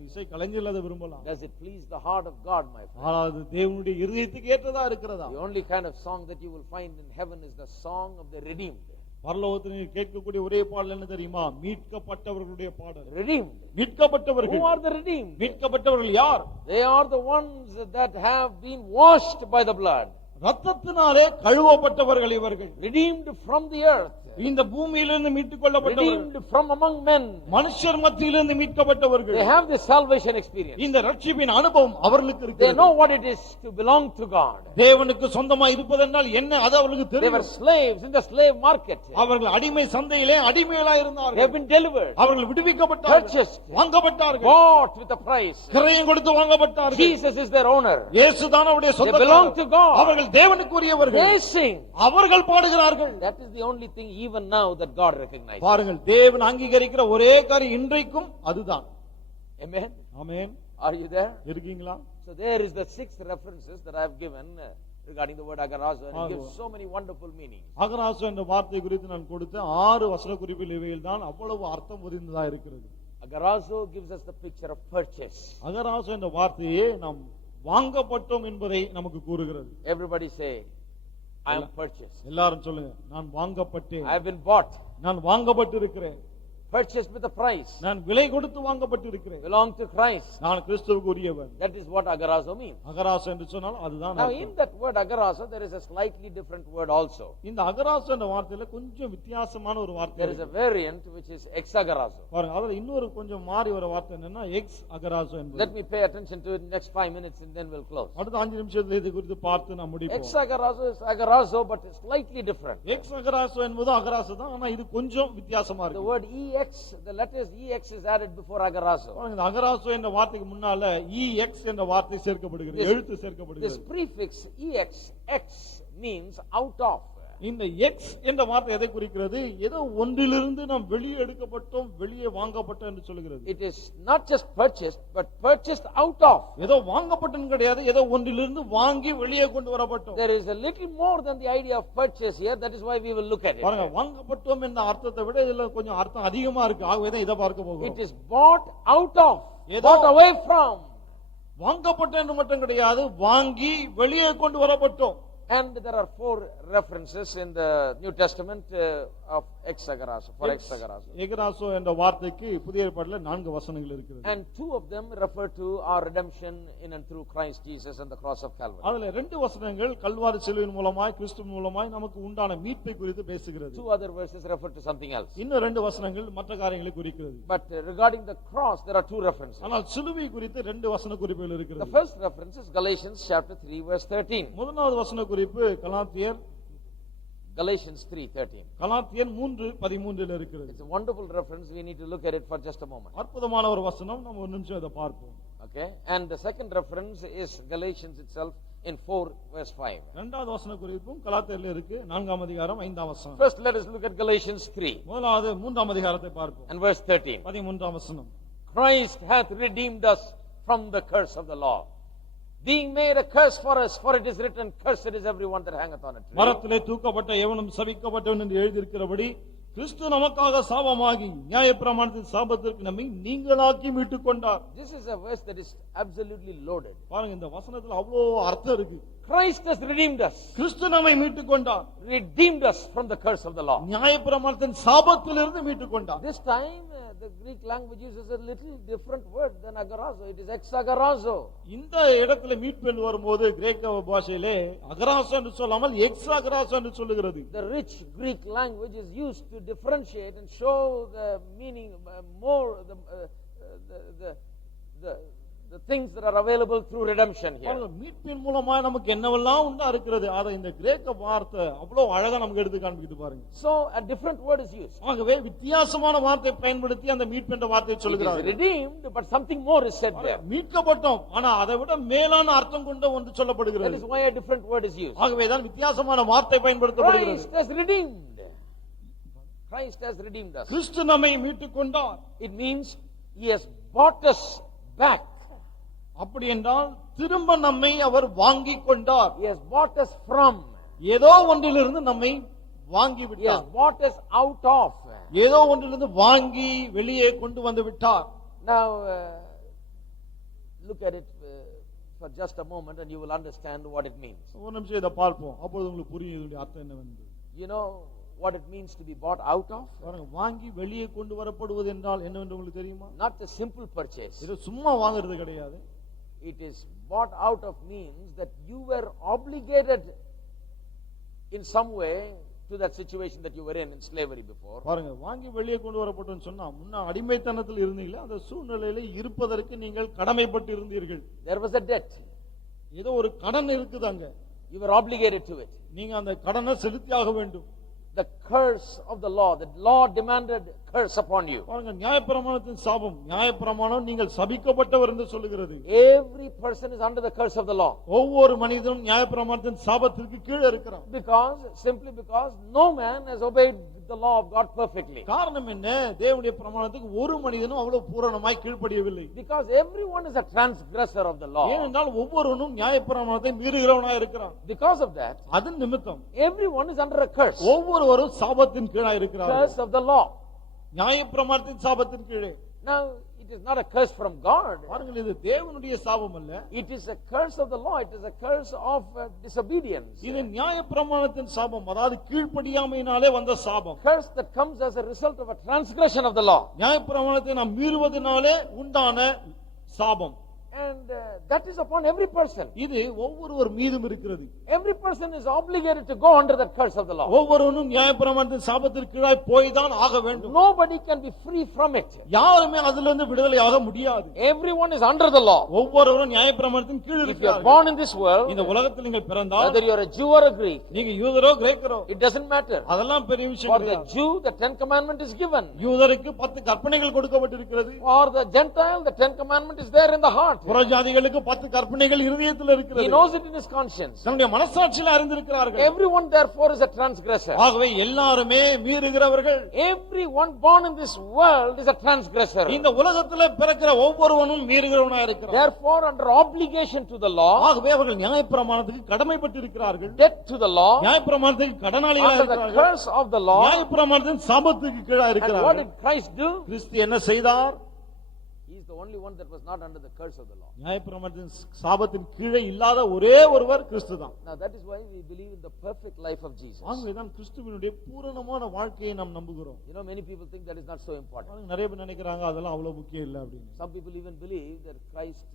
இசை கலைஞர்கள் அதை விரும்பலாம். Does it please the heart of God, my friend? ஆனால் அது தேவனுடைய இருதயத்துக்கு ஏற்றதா இருக்கிறதா? The only kind of song that you will find in heaven is the song of the redeemed. பரலோகத்தில் நீ கேட்கக்கூடிய ஒரே பாடல் என்ன தெரியுமா? மீட்கப்பட்டவர்களுடைய பாடல். Redeemed. மீட்கப்பட்டவர்கள். Who are the redeemed? மீட்கப்பட்டவர்கள் யார்? They are the ones that have been washed by the blood. ரத்தத்தினாலே கழுவப்பட்டவர்கள் இவர்கள். Redeemed from the earth. இந்த பூமியிலிருந்து மீட்டுக் கொள்ளப்பட்டவர்கள். Redeemed from among men. மனுஷர் மத்தியிலிருந்து மீட்கப்பட்டவர்கள். They have this salvation experience. இந்த ரட்சிப்பின் அனுபவம் அவர்களுக்கு இருக்கிறது. They know what it is to belong to God. தேவனுக்கு சொந்தமாய் இருப்பதென்றால் என்ன அது அவர்களுக்கு தெரியும். They were slaves in the slave market. அவர்கள் அடிமை சந்தையிலே அடிமைகளாய் இருந்தார்கள். They have been delivered. அவர்கள் விடுவிக்கப்பட்டார்கள். Purchased. வாங்கப்பட்டார்கள். Bought with a price. கிரயம் கொடுத்து வாங்கப்பட்டார்கள். Jesus is their owner. இயேசுதான் அவருடைய They சொந்தக்காரர். belong to God. அவர்கள் தேவனுக்குரியவர்கள். They sing. அவர்கள் பாடுகிறார்கள். That is the only thing even now that God recognizes. பாருங்கள், தேவன் அங்கீகரிக்கிற ஒரே காரியம் இன்றைக்கும் அதுதான். Amen. Amen. Are you there? இருக்கீங்களா? So there is the 6 references that I have given regarding the word agarazo, and it gives so many wonderful meanings. அகராசு என்ற வார்த்தை குறித்து நான் கொடுத்த 6 வசன குறிப்பில் இவையில் தான் அவ்வளவு அர்த்தம் புரிந்ததா இருக்கிறது. Agarazo gives us the picture of purchase. அகராசு என்ற வார்த்தையே நாம் வாங்கப்பட்டோம் என்பதை நமக்கு கூறுகிறது. Everybody say, I am purchased. எல்லாரும் சொல்லுங்க, நான் வாங்கப்பட்டேன். I have been bought. நான் வாங்கப்பட்டிருக்கிறேன். Purchased with a price. நான் விலை கொடுத்து வாங்கப்பட்டிருக்கிறேன். Belong to Christ. நான் கிறிஸ்துவுக்கு உரியவன். That is what agarazo means. அகராசு என்று சொன்னால் அதுதான். Now in that word agarazo there is a slightly different word also. இந்த அகராசு என்ற வார்த்தையில கொஞ்சம் வித்தியாசமான ஒரு வார்த்தை. There is a variant which is exagarazo. பாருங்க, அதுல இன்னொரு கொஞ்சம் மாறி வர வார்த்தை என்னன்னா எக்ஸ் அகராசு என்பது. Let me pay attention to it in next 5 minutes and then we'll close. அடுத்த 5 நிமிஷத்துல இது குறித்து பார்த்து நாம் முடிப்போம். Exagarazo is agarazo but it's slightly different. X அகராசு என்பது அகராசு தான், ஆனா இது கொஞ்சம் வித்தியாசமா The இருக்கு. word ex, the letters ex is added before agarazo. பாருங்க, இந்த அகராசு என்ற வார்த்தைக்கு முன்னால எக்ஸ் என்ற வார்த்தை சேர்க்கப்படுகிறது, எழுத்து This சேர்க்கப்படுகிறது. prefix ex, x means out of. இந்த எக்ஸ் என்ற வார்த்தை எதை குறிக்கிறது? ஏதோ ஒன்றிலிருந்து நாம் வெளியே எடுக்கப்பட்டோம், வெளியே வாங்கப்பட்டோம் என்று சொல்கிறது. It is not just purchased but purchased out of. ஏதோ வாங்கப்பட்டோம் கிடையாது, ஏதோ ஒன்றிலிருந்து வாங்கி வெளியே கொண்டு வரப்பட்டோம். There is a little more than the idea of purchase here, that is why we will look at it. பாருங்க, வாங்கப்பட்டோம் என்ற அர்த்தத்தை விட இதுல கொஞ்சம் அர்த்தம் அதிகமா இருக்கு. ஆகவே தான் இதை பார்க்க போகிறோம். It is bought out of, bought away from. வாங்கப்பட்ட என்று மட்டும் கிடையாது, வாங்கி வெளியே கொண்டு வரப்பட்டோம். And there are 4 references in the New Testament of exagarazo, for exagarazo. எகராசோ என்ற வார்த்தைக்கு புதிய ஏற்பாட்டில் 4 வசனங்கள் இருக்கிறது. And 2 of them refer to our redemption in and through Christ Jesus and the cross of Calvary. அதுல 2 வசனங்கள் கல்வாரி சிலுவையின் மூலமாய் கிறிஸ்துவின் மூலமாய் நமக்கு உண்டான மீட்பை குறித்து பேசுகிறது. 2 other verses refer to something else. இன்னும் 2 வசனங்கள் மற்ற காரியங்களை குறிக்கிறது. But regarding the cross there are 2 references. ஆனால் சிலுவை குறித்து 2 வசன குறிப்புகள் The இருக்கிறது. first reference is Galatians chapter 3 verse 13. முதலாவது வசன குறிப்பு கலாத்தியர் Galatians 3:13. கலாத்தியர் 3:13 இருக்கிறது. It's a wonderful reference. We need to look at it for just a moment. அற்புதமான ஒரு வசனம், நம்ம ஒரு நிமிஷம் இதை பார்ப்போம். Okay, and the second reference is Galatians itself in 4 verse 5. இரண்டாவது வசன குறிப்பும் கலாத்தியர்ல இருக்கு, 4ஆம் அதிகாரம் 5ஆம் வசனம். First let us look at Galatians 3 முதலாவது 3ஆம் அதிகாரத்தை பார்ப்போம். and verse 13. 13ஆம் வசனம். Christ hath redeemed us from the curse of the law, being made a curse for us, for it is written, cursed is everyone that hangeth on a tree. மரத்திலே தூக்கப்பட்ட எவனும் சபிக்கப்பட்டவன் என்று எழுதியிருக்கிறபடி கிறிஸ்து நமக்காக சாபமாகி நியாயப்பிரமாணத்தின் சாபத்திற்கு நம்மை நீங்களாக்கி மீட்டுக் கொண்டார். This is a verse that is absolutely loaded. பாருங்க, இந்த வசனத்துல அவ்வளவு அர்த்தம் இருக்கு. Christ has redeemed us. கிறிஸ்து நம்மை மீட்டுக் கொண்டார். Redeemed us from the curse of the law. நியாயப்பிரமாணத்தின் சாபத்திலிருந்து மீட்டுக் கொண்டார். This time the Greek language uses a little different word than agarazo. It is exagarazo. இந்த இடத்துல மீட்பு வரும்போது கிரேக்க பாஷையிலே அகராசோ என்று சொல்லாமல் எக்ஸாகராசோ என்று சொல்லுகிறது. The rich Greek language is used to differentiate and show the meaning more, the things that are available through redemption here. பாருங்க, மீட்பின் மூலமா நமக்கு என்னவெல்லாம் உண்டா இருக்கிறது அதை இந்த கிரேக்க வார்த்தை அவ்வளவு அழகா நமக்கு எடுத்து காண்பிக்குது பாருங்க. So a different word is used. ஆகவே வித்தியாசமான வார்த்தை பயன்படுத்தி அந்த மீட்பு என்ற வார்த்தையை It is சொல்கிறார். redeemed, but something more is said there. மீட்கப்பட்டோம், ஆனா அதை விட மேலான அர்த்தம் கொண்ட ஒன்று That சொல்லப்படுகிறது. is why a different word is used. ஆகவே தான் வித்தியாசமான வார்த்தை பயன்படுத்தப்படுகிறது. Christ has redeemed. Christ has redeemed us. கிறிஸ்து நம்மை மீட்டுக் கொண்டார். It means he has bought us back. அப்படி என்றால் திரும்ப நம்மை அவர் வாங்கி கொண்டார். He has bought us from. ஏதோ ஒன்றிலிருந்து நம்மை வாங்கி He has விட்டார். bought us out of. ஏதோ ஒன்றிலிருந்து வாங்கி வெளியே கொண்டு வந்து விட்டார். Now, look at it for just a moment and you will understand what it means. ஒரு நிமிஷம் இதை பார்ப்போம், அப்பொழுது உங்களுக்கு புரியும் இதனுடைய அர்த்தம் என்னவென்று. You know what it means to be bought out of? பாருங்க, வாங்கி வெளியே கொண்டு வரப்படுவது என்றால் என்னவென்று உங்களுக்கு தெரியுமா? Not a simple purchase. இது சும்மா வாங்குறது கிடையாது. It is bought out of means that you were obligated in some way to that situation that you were in slavery before. பாருங்க, வாங்கி வெளியே கொண்டு வரப்பட்டோம்னு சொன்னா முன்ன அடிமைத்தனத்தில் இருந்தீங்களா, அந்த சூழ்நிலையில இருப்பதற்கு நீங்கள் கடமைப்பட்டு இருந்தீர்கள். There was a debt. ஏதோ ஒரு கடன் இருக்குது அங்க. You were obligated to it. நீங்க அந்த கடனை செலுத்தியாக வேண்டும். The curse of the law demanded curse upon you. பாருங்க, நியாயப்பிரமாணத்தின் சாபம், நியாயப்பிரமாணம் நீங்கள் சபிக்கப்பட்டவர் என்று சொல்லுகிறது. Every person is under the curse of the law. ஒவ்வொரு மனிதனும் நியாயப்பிரமாணத்தின் சாபத்திற்கு கீழே இருக்கிறான். Simply because no man has obeyed the law of God perfectly. காரணம் என்ன? தேவனுடைய பிரமாணத்துக்கு ஒரு மனிதனும் அவ்வளவு பூரணமாய் கீழ்ப்படியவில்லை. Because everyone is a transgressor of the law. ஏனென்றால் ஒவ்வொருவனும் நியாயப்பிரமாணத்தை மீறுகிறவனாய் இருக்கிறான். Because of that, அதன் நிமித்தம் everyone is under a curse. ஒவ்வொருவரும் சாபத்தின் கீழாய் இருக்கிறார்கள். Curse of the law. நியாயப்பிரமாணத்தின் சாபத்தின் கீழே. Now, it is not a curse from God. பாருங்கள், இது தேவனுடைய சாபம் அல்ல. It is a curse of the law. It is a curse of disobedience. இது நியாயப்பிரமாணத்தின் சாபம், அதாவது கீழ்ப்படியாமையினாலே வந்த சாபம். Curse that comes as a result of a transgression of the law. நியாயப்பிரமாணத்தை நாம் மீறுவதனாலே உண்டான சாபம். And that is upon every person. இது ஒவ்வொருவர் மீதும் இருக்கிறது. Every person is obligated to go under that curse of the law. ஒவ்வொருவரும் நியாயப்பிரமாணத்தின் சாபத்திற்கு கீழாய் போய் தான் ஆக வேண்டும். Nobody can be free from it. யாருமே அதிலிருந்து விடுதலையாக முடியாது. Everyone is under the law. ஒவ்வொருவரும் நியாயப்பிரமாணத்தின் கீழ் If you are இருக்கிறார்கள். born in this world, இந்த உலகத்தில் நீங்கள் பிறந்தால், whether you are a Jew or a Greek, நீங்க யூதரோ கிரேக்கரோ, it doesn't matter. அதெல்லாம் பெரிய விஷயம் For the கிடையாது. Jew, the 10 commandment is given. யூதருக்கு 10 கற்பனைகள் கொடுக்கப்பட்டிருக்கிறது. For the Gentile, the 10 commandment is there in the heart. புறஜாதிகளுக்கு 10 கற்பனைகள் இருதயத்தில் He இருக்கிறது. knows it in his conscience. தன்னுடைய மனசாட்சியில் அறிந்திருக்கிறார்கள். Everyone therefore is a transgressor. ஆகவே எல்லாருமே மீறுகிறவர்கள். Everyone born in this world is a transgressor. இந்த உலகத்தில் பிறக்கிற ஒவ்வொருவனும் மீறுகிறவனாக இருக்கிறான். Therefore, under obligation to the law, ஆகவே அவர்கள் நியாயப்பிரமாணத்துக்கு கடமைப்பட்டிருக்கிறார்கள். debt to the law, நியாயப்பிரமாணத்துக்கு கடனாளிகளாக under the இருக்கிறார்கள். curse of the law. நியாயப்பிரமாணத்தின் சாபத்துக்கு கீழாக And what இருக்கிறார்கள். did Christ do? கிறிஸ்து என்ன செய்தார்? He is the only one that was not under the curse of the law. நியாயப்பிரமாணத்தின் சாபத்தின் கீழே இல்லாத ஒரே ஒருவர் கிறிஸ்து தான். Now that is why we believe in the perfect life of Jesus. ஆகவேதான் கிறிஸ்துவினுடைய பூரணமான வாழ்க்கையை நாம் நம்புகிறோம். You know, many people think that is not so important. நிறைய பேர் நினைக்கிறாங்க அதெல்லாம் அவ்வளவு முக்கியம் இல்லை அப்படின்னு. Some people even believe that Christ,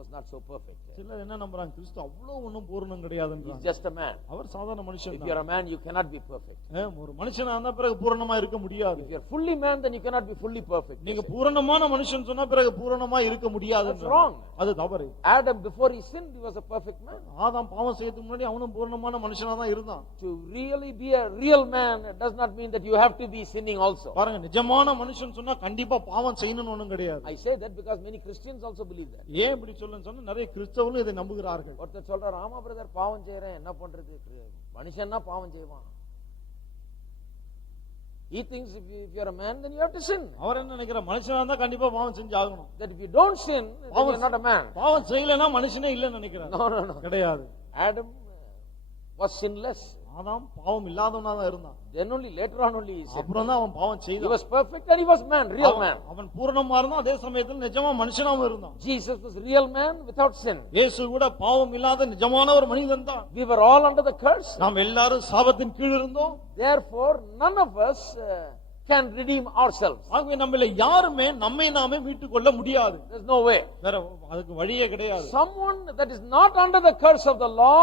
was not so perfect. சிலர் என்ன நம்புறாங்க, கிறிஸ்து அவ்வளவு ஒன்றும் பூரணம் கிடையாதுன்றாங்க. He's just a man. அவர் சாதாரண மனுஷன் If you are a man, you cannot be perfect. தான். ஒரு மனுஷனா இருந்தா பிறகு பூரணமா இருக்க முடியாது. If you are fully man, then you cannot be fully perfect. நீங்க பூரணமான மனுஷன் சொன்னா பிறகு பூரணமா இருக்க முடியாது. That's wrong. அது தவறு. Adam, before he sinned, he was a perfect man. ஆதாம் பாவம் செய்யறதுக்கு முன்னாடி அவனும் பூரணமான மனுஷனா தான் இருந்தான். To really be a real man does not mean that you have to be sinning also. பாருங்க, நிஜமான மனுஷன் சொன்னா கண்டிப்பா பாவம் செய்யணும்னு ஒண்ணும் கிடையாது. I say that because many Christians also believe that. ஏன் இப்படி சொல்லுன்னு சொன்னா நிறைய கிறிஸ்தவர்களும் இதை நம்புகிறார்கள். ஒருத்தர் சொல்றார், ஆமா பிரதர், பாவம் செய்யறேன், என்ன பண்றது, மனுஷன்னா பாவம் செய்வான். He thinks if you are a man, then you have to sin. அவர் என்ன நினைக்கிற, மனுஷனா இருந்தா கண்டிப்பா பாவம் செஞ்சு ஆகணும். That if you don't sin, then you are not a man. பாவம் செய்யலனா மனுஷனே இல்லன்னு நினைக்கிறார். No. கிடையாது. Adam was sinless. ஆதாம் பாவம் இல்லாதவனா தான் இருந்தான். Then only later on only he sinned. அப்புறம் தான் அவன் பாவம் He செய்தான். was perfect and he was man, real man. அவன் பூரணமா இருந்தான், அதே சமயத்தில் நிஜமா மனுஷனாவும் இருந்தான். Jesus was real man without sin. இயேசு கூட பாவம் இல்லாத நிஜமான ஒரு மனிதன் தான். We were all under the curse. நாம் எல்லாரும் சாபத்தின் கீழ் இருந்தோம். Therefore, none of us can redeem ourselves. ஆகவே நம்மள யாருமே நம்மை நாமே மீட்டுக் கொள்ள முடியாது. There's no way. வேற அதுக்கு வழியே கிடையாது. Someone that is not under the curse of the law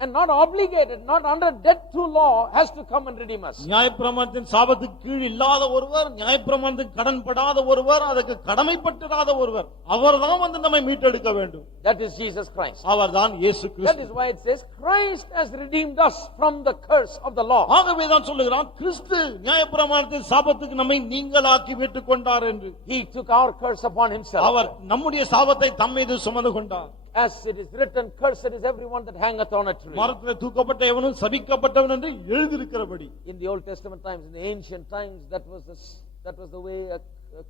and not obligated, not under debt to law, has to come and redeem us. நியாயப்பிரமாணத்தின் சாபத்துக்கு கீழ் இல்லாத ஒருவர், நியாயப்பிரமாணத்துக்கு கடன்படாத ஒருவர், அதுக்கு கடமைப்பட்டிராத ஒருவர், அவர்தான் வந்து நம்மை மீட்டெடுக்க வேண்டும். That is Jesus Christ. அவர்தான் இயேசு That Kristu. is why it says Christ has redeemed us from the curse of the law. ஆகவேதான் சொல்லுகிறான், கிறிஸ்து நியாயப்பிரமாணத்தின் சாபத்துக்கு நம்மை நீங்களாக்கி மீட்டுக் கொண்டார் என்று. He took our curse upon himself. அவர் நம்முடைய சாபத்தை தம்மீது சுமந்து கொண்டார். As it is written, cursed is everyone that hangeth on a tree. மரத்திலே தூக்கப்பட்ட எவனும் சபிக்கப்பட்டவன் என்று எழுதியிருக்கிறபடி. In the Old Testament times, in the ancient times, that was the way a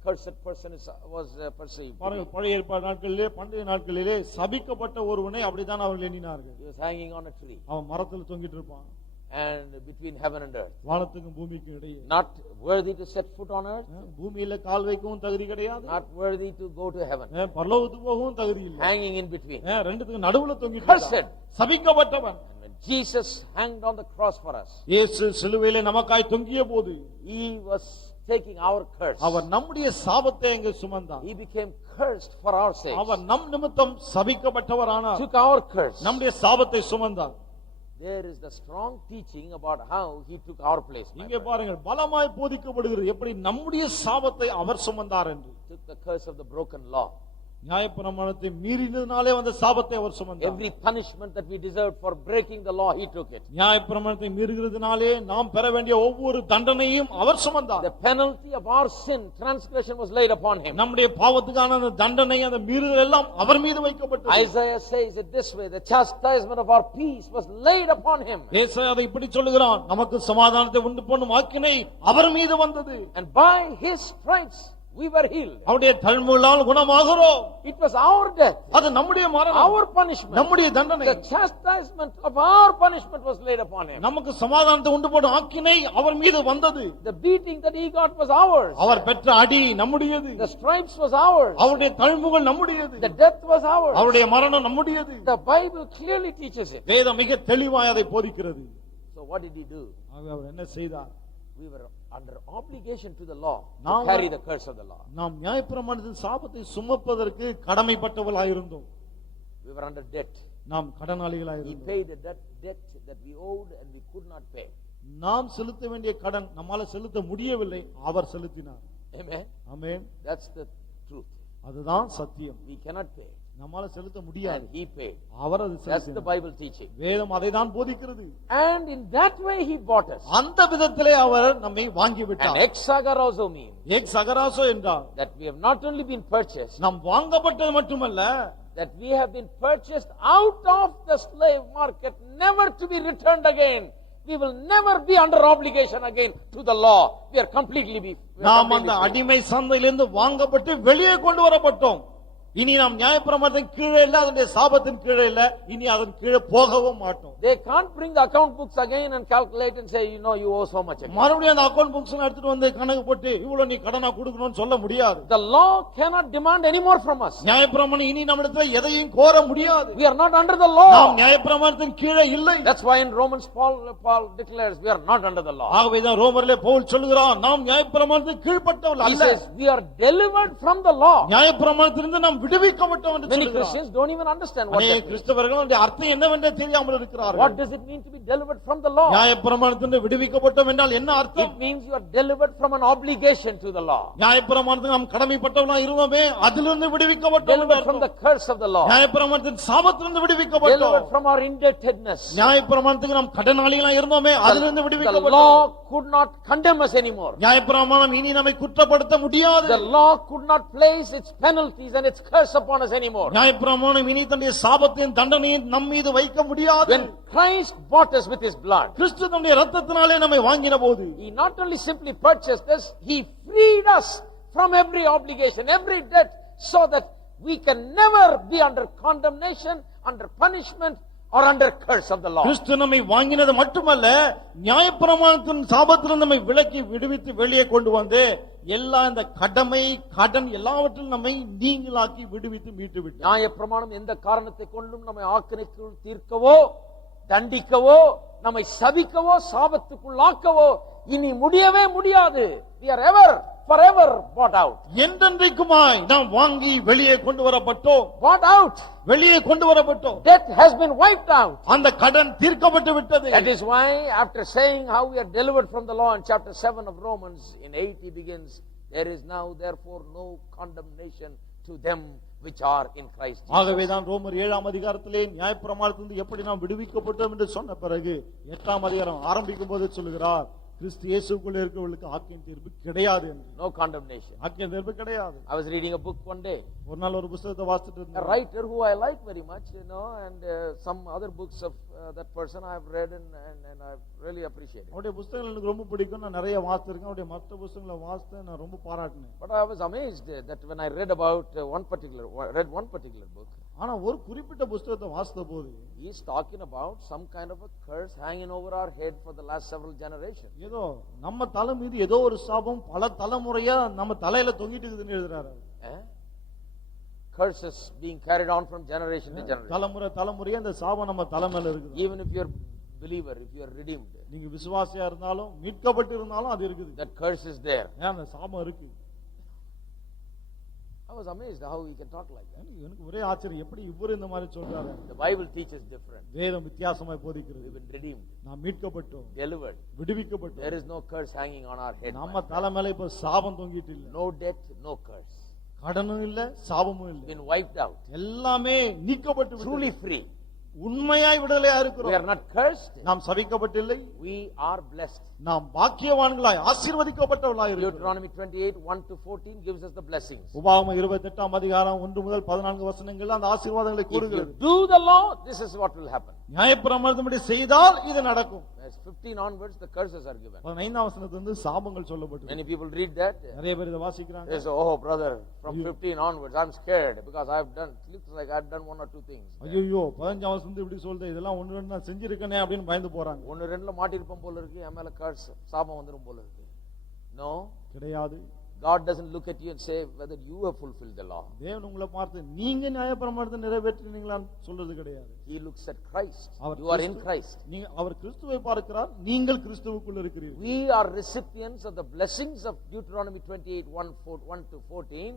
cursed person was perceived. பழைய ஏற்பாடு நாட்களிலே, பண்டைய நாட்களிலே சபிக்கப்பட்ட ஒருவனை அப்படித்தான் அவர்கள் எண்ணினார்கள். He was hanging on a tree. அவன் மரத்தில் தொங்கிட்டு இருப்பான். And between heaven and earth. வானத்துக்கும் பூமிக்கும் இடையே. Not worthy to set foot on earth. பூமியில கால் வைக்கவும் தகுதி கிடையாது. Not worthy to go to heaven. பரலோகத்துக்கு போகவும் தகுதி இல்லை. Hanging in between. ரெண்டுத்துக்கு நடுவுல தொங்கிட்டு Cursed. சபிக்கப்பட்டவன். And when Jesus hanged on the cross for us, இயேசு சிலுவையிலே நமக்காய் தொங்கிய போது, he was taking our curse. அவர் நம்முடைய சாபத்தை அங்கே சுமந்தார். He became cursed for our sake. அவர் நம் நிமித்தம் சபிக்கப்பட்டவரானார். Took our curse. நம்முடைய சாபத்தை சுமந்தார். There is the strong teaching about how he took our place. இங்கே பாருங்கள், பலமாய் போதிக்கப்படுகிறது எப்படி நம்முடைய சாபத்தை அவர் சுமந்தார் என்று. Took the curse of the broken law. நியாயப்பிரமாணத்தை மீறினதினாலே வந்த சாபத்தை அவர் சுமந்தார். Every punishment that we deserved for breaking the law, he took it. நியாயப்பிரமாணத்தை மீறுகிறதினாலே நாம் பெற வேண்டிய ஒவ்வொரு தண்டனையும் அவர் சுமந்தார். The penalty of our sin, transgression, was laid upon him. நம்முடைய பாவத்துக்கான அந்த தண்டனை, அந்த மீறுதல் எல்லாம் அவர் மீது வைக்கப்பட்டது. Isaiah says it this way: the chastisement of our peace was laid upon him. ஏசாயா அதை இப்படி சொல்லுகிறான், நமக்கு சமாதானத்தை உண்டு பண்ணும் ஆக்கினை அவர் மீது வந்தது. And by his stripes we were healed. அவருடைய தழும்புகளால் குணமாகிறோம். It was our death, அது நம்முடைய மரணம், our punishment, நம்முடைய தண்டனை. the chastisement of our punishment was laid upon him. நமக்கு சமாதானத்தை உண்டு பண்ணும் ஆக்கினை அவர் மீது வந்தது. The beating that he got was ours. அவர் பெற்ற அடி நம்முடையது. The stripes was ours. அவருடைய தழும்புகள் நம்முடையது. The death was ours. அவருடைய மரணம் நம்முடையது. The Bible clearly teaches it. வேதம் மிக தெளிவாய் அதை போதிக்கிறது. So what did he do? அவர் என்ன செய்தார்? We were under obligation to the law to நாம் carry the curse of the law. நாம் நியாயப்பிரமாணத்தின் சாபத்தை சுமப்பதற்கு கடமைப்பட்டவர்களாயிருந்தோம். We were under debt. நாம் He கடனாளிகளாயிருந்தோம். paid that debt that we owed and we could not pay. நாம் செலுத்த வேண்டிய கடன் நம்மால செலுத்த முடியவில்லை, அவர் செலுத்தினார். Amen. Amen. That's the truth. அதுதான் சத்தியம். We cannot pay. நம்மால செலுத்த முடியாது, And he paid. அவர் அது That's the செலுத்தினார். Bible teaching. வேதம் அதை தான் போதிக்கிறது. And in that way he bought us. அந்த விதத்திலே அவர் நம்மை வாங்கி And விட்டார். exagarazo means எக்ஸ் அகராசோ என்றார், that we have not only been purchased, நாம் வாங்கப்பட்டது மட்டுமல்ல, that we have been purchased out of the slave market, never to be returned again. We will never be under obligation again to the law. We are completely நாம் அந்த free. அடிமை சந்தையிலிருந்து வாங்கப்பட்டு வெளியே கொண்டு வரப்பட்டோம். இனி நாம் நியாயப்பிரமாணத்தின் கீழே இல்ல, அதனுடைய சாபத்தின் கீழே இல்ல, இனி அதன் கீழே போகவும் மாட்டோம். They can't bring the account books again and calculate and say, you know, you owe so much again. மறுபடியும் அந்த அக்கவுண்ட் புக்ஸ் எடுத்துட்டு வந்து கணக்கு போட்டு இவ்வளவு நீ கடனா கொடுக்கணும்னு சொல்ல முடியாது. The law cannot demand any more from us. நியாயப்பிரமாணம் இனி நம்மிடத்துல எதையும் கோர முடியாது. We are not under the நாம் law. நியாயப்பிரமாணத்தின் கீழே இல்லை. That's why in Romans Paul declares we are not under the law. ஆகவேதான் ரோமரிலே பவுல் சொல்லுகிறான், நாம் நியாயப்பிரமாணத்துக்கு கீழ்ப்பட்டவர்கள் He அல்ல, says we are delivered from the law. நியாயப்பிரமாணத்திலிருந்து நாம் விடுவிக்கப்பட்டோம் என்று Many சொல்லுகிறார். Christians don't even understand what அநேக that means. கிறிஸ்தவர்கள் அதனுடைய அர்த்தம் என்னவென்றே தெரியாமல் இருக்கிறார்கள். What does it mean to be delivered from the law? நியாயப்பிரமாணத்திலிருந்து விடுவிக்கப்பட்டோம் என்றால் என்ன அர்த்தம்? It means you are delivered from an obligation to the law. நியாயப்பிரமாணத்துக்கு நாம் கடமைப்பட்டவர்களாக இருந்தோமே, அதிலிருந்து விடுவிக்கப்பட்டோம். Delivered from the curse of the law. நியாயப்பிரமாணத்தின் சாபத்திலிருந்து விடுவிக்கப்பட்டோம். Delivered from our indebtedness. நியாயப்பிரமாணத்துக்கு நாம் கடனாளிகளாக இருந்தோமே, அதிலிருந்து The விடுவிக்கப்பட்டோம். law could not condemn us anymore. நியாயப்பிரமாணம் இனி நம்மை குற்றப்படுத்த முடியாது. The law could not place its penalties and its curse upon us anymore. நியாயப்பிரமாணம் இனி தன்னுடைய சாபத்தின் தண்டனையை நம் மீது வைக்க முடியாது. When Christ bought us with his blood, கிறிஸ்து தன்னுடைய இரத்தத்தினாலே நம்மை வாங்கின போது, he not only simply purchased us, he freed us from every obligation, every debt, so that we can never be under condemnation, under punishment, or under curse of the law. கிறிஸ்து நம்மை வாங்கினது மட்டுமல்ல, நியாயப்பிரமாணத்தின் சாபத்திலிருந்து நம்மை விலக்கி விடுவித்து வெளியே கொண்டு வந்து எல்லா இந்த கடமை கடன் எல்லாவற்றிலும் நம்மை நீங்களாக்கி விடுவித்து மீட்டு விட்டார். நியாயப்பிரமாணம் எந்த காரணத்தை கொண்டும் நம்மை ஆக்கினைக்குள் தீர்க்கவோ தண்டிக்கவோ நம்மை சபிக்கவோ சாபத்துக்குள்ளாக்கவோ இனி முடியவே முடியாது. We are ever forever bought out. என்றென்றைக்குமாய் நாம் வாங்கி வெளியே கொண்டு வரப்பட்டோம். Bought out. வெளியே கொண்டு வரப்பட்டோம். Debt has been wiped out. அந்த கடன் தீர்க்கப்பட்டு விட்டது. That is why after saying how we are delivered from the law in chapter 7 of Romans, in 8 he begins, there is now therefore no condemnation to them which are in Christ Jesus. ஆகவேதான் ரோமர் 7ஆம் அதிகாரத்திலே நியாயப்பிரமாணத்திலிருந்து எப்படி நாம் விடுவிக்கப்பட்டோம் என்று சொன்ன பிறகு 8ஆம் அதிகாரம் ஆரம்பிக்கும் போது சொல்லுகிறார், கிறிஸ்து இயேசுக்குள்ள இருக்கிறவர்களுக்கு ஆக்கின் தீர்ப்பு கிடையாது என்று. No condemnation. ஆக்கின் தீர்ப்பு கிடையாது. I was reading a book one day. ஒரு நாள் ஒரு புத்தகத்தை வாசிச்சிட்டு A இருந்தேன். writer who I like very much, and some other books of that person I have read and I really appreciate it. அவருடைய புத்தகங்கள் எனக்கு ரொம்ப பிடிக்கும். நான் நிறைய வாசிச்சிருக்கேன். அவருடைய மற்ற புத்தகங்களை வாசித்து நான் ரொம்ப பாராட்டினேன். But I was amazed that when I read about one particular book, ஆனா ஒரு குறிப்பிட்ட புத்தகத்தை வாசித்த போது he is talking about some kind of a curse hanging over our head for the last several generations. ஏதோ நம்ம தலை மீது ஏதோ ஒரு சாபம் பல தலைமுறையா நம்ம தலையில தொங்கிட்டு இருக்குதுன்னு எழுதுறாரு. Curses being carried on from generation to generation. தலைமுறையா இந்த சாபம் நம்ம தலை மேல இருக்குது. Even if you are believer, if you are redeemed, நீங்க விசுவாசியா இருந்தாலும் மீட்கப்பட்டு இருந்தாலும் அது இருக்குது. that curse is there. அந்த சாபம் இருக்கு. I was amazed how he can talk like that. எனக்கு ஒரே ஆச்சரியம், எப்படி இவரு இந்த மாதிரி சொல்றாரு. The Bible teaches different. வேதம் வித்தியாசமாய் போதிக்கிறது. We've been redeemed, நாம் மீட்கப்பட்டோம், delivered, விடுவிக்கப்பட்டோம். there is no curse hanging on our head. நம்ம தலை மேல இப்ப சாபம் தொங்கிட்டு இல்ல. No debt, no curse. கடனும் இல்ல, சாபமும் இல்ல. Been wiped out. எல்லாமே நீக்கப்பட்டு விட்டது. Truly free. உண்மையாய் விடுதலையா இருக்கிறோம். We are not cursed. நாம் சபிக்கப்பட்டில்லை. We are blessed. நாம் பாக்கியவான்களாய் ஆசீர்வதிக்கப்பட்டவர்களாய் இருக்கிறோம். Deuteronomy 28:1-14 gives us the blessings. உபாகமம் 28ஆம் அதிகாரம் 1 முதல் 14 வசனங்கள் அந்த ஆசீர்வாதங்களை If கூறுகிறது. you do the law, this is what will happen. நியாயப்பிரமாணத்தின்படி செய்தால் இது நடக்கும். As 15 onwards, the curses are given. 15ஆம் வசனத்திலிருந்து சாபங்கள் சொல்லப்பட்டிருக்கு. Many people read that. நிறைய பேர் இத வாசிக்கிறாங்க. They say, "Oh brother, from 15 onwards, I'm scared because looks like I've done one or two things." ஐயோ 15ஆம் வசனத்துல இப்படி சொல்லுது, இதெல்லாம் ஒன்னு ரெண்டு நான் செஞ்சிருக்கனே அப்படின்னு பயந்து போறாங்க. ஒன்னு ரெண்டுல மாட்டிருப்போம் போல இருக்கு, என் மேல curse சாபம் வந்துரும் போல இருக்கு. No, கிடையாது. God doesn't look at you and say whether you have fulfilled the law. தேவன் உங்களை பார்த்து நீங்க நியாயப்பிரமாணத்தை நிறைவேற்றினீங்களான்னு சொல்றது கிடையாது. He looks at Christ. Our You are in Christ. நீங்க அவர் கிறிஸ்துவை பார்க்கிறார், நீங்கள் கிறிஸ்துவுக்குள்ள இருக்கிறீர்கள். We are recipients of the blessings of Deuteronomy 28:1-14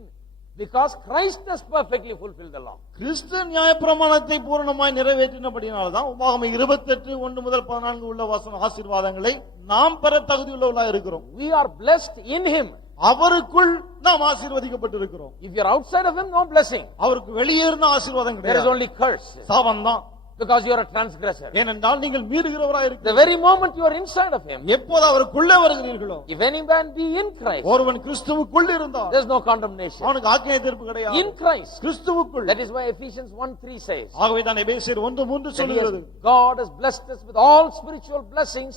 because Christ has perfectly fulfilled the law. கிறிஸ்து நியாயப்பிரமாணத்தை பூரணமாய் நிறைவேற்றினபடியால்தான் உபாகமம் 28:1 முதல் 14 உள்ள வசன ஆசீர்வாதங்களை நாம் பெற தகுதியுள்ளவர்களாய் இருக்கிறோம். We are blessed in him. அவருக்குள் நாம் ஆசீர்வதிக்கப்பட்டிருக்கிறோம். If you are outside of him, no blessing. அவருக்கு வெளியே இருந்த ஆசீர்வாதம் There is கிடையாது. only curse. சாபம் தான். Because you are a transgressor. ஏனென்றால் நீங்கள் மீறுகிறவராய் The இருக்கிறீர்கள். very moment you are inside of him, எப்போது அவருக்குள்ளே வருகிறீர்களோ, if any man be in Christ, ஒருவன் கிறிஸ்துவுக்குள் இருந்தால் there is no condemnation. அவனுக்கு ஆக்கினை தீர்ப்பு கிடையாது. In Christ. கிறிஸ்துவுக்குள். That is why Ephesians 1:3 says, ஆகவே தான் எபேசியர் 1:3 that சொல்கிறது, God has blessed us with all spiritual blessings